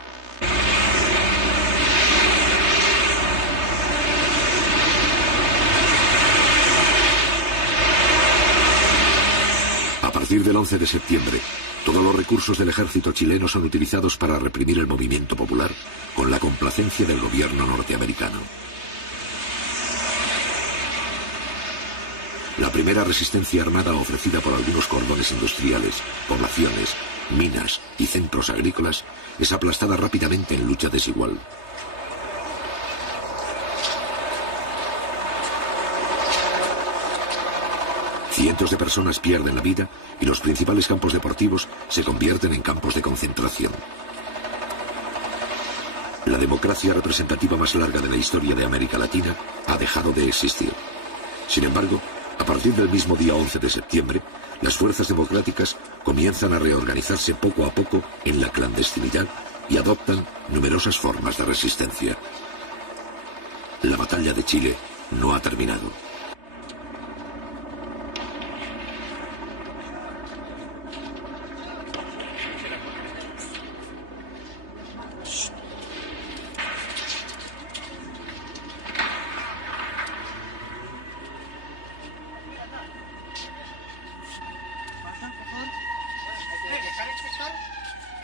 A partir del 11 de septiembre, todos los recursos del ejército chileno son utilizados para reprimir el movimiento popular con la complacencia del gobierno norteamericano. La primera resistencia armada ofrecida por algunos cordones industriales, poblaciones, minas y centros agrícolas es aplastada rápidamente en lucha desigual. Cientos de personas pierden la vida y los principales campos deportivos se convierten en campos de concentración. La democracia representativa más larga de la historia de América Latina ha dejado de existir. Sin embargo, a partir del mismo día 11 de septiembre, las fuerzas democráticas comienzan a reorganizarse poco a poco en la clandestinidad y adoptan numerosas formas de resistencia. La batalla de Chile no ha terminado.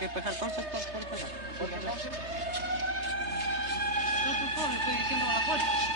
¿Qué pasa entonces? Por favor, estoy diciendo a la puerta.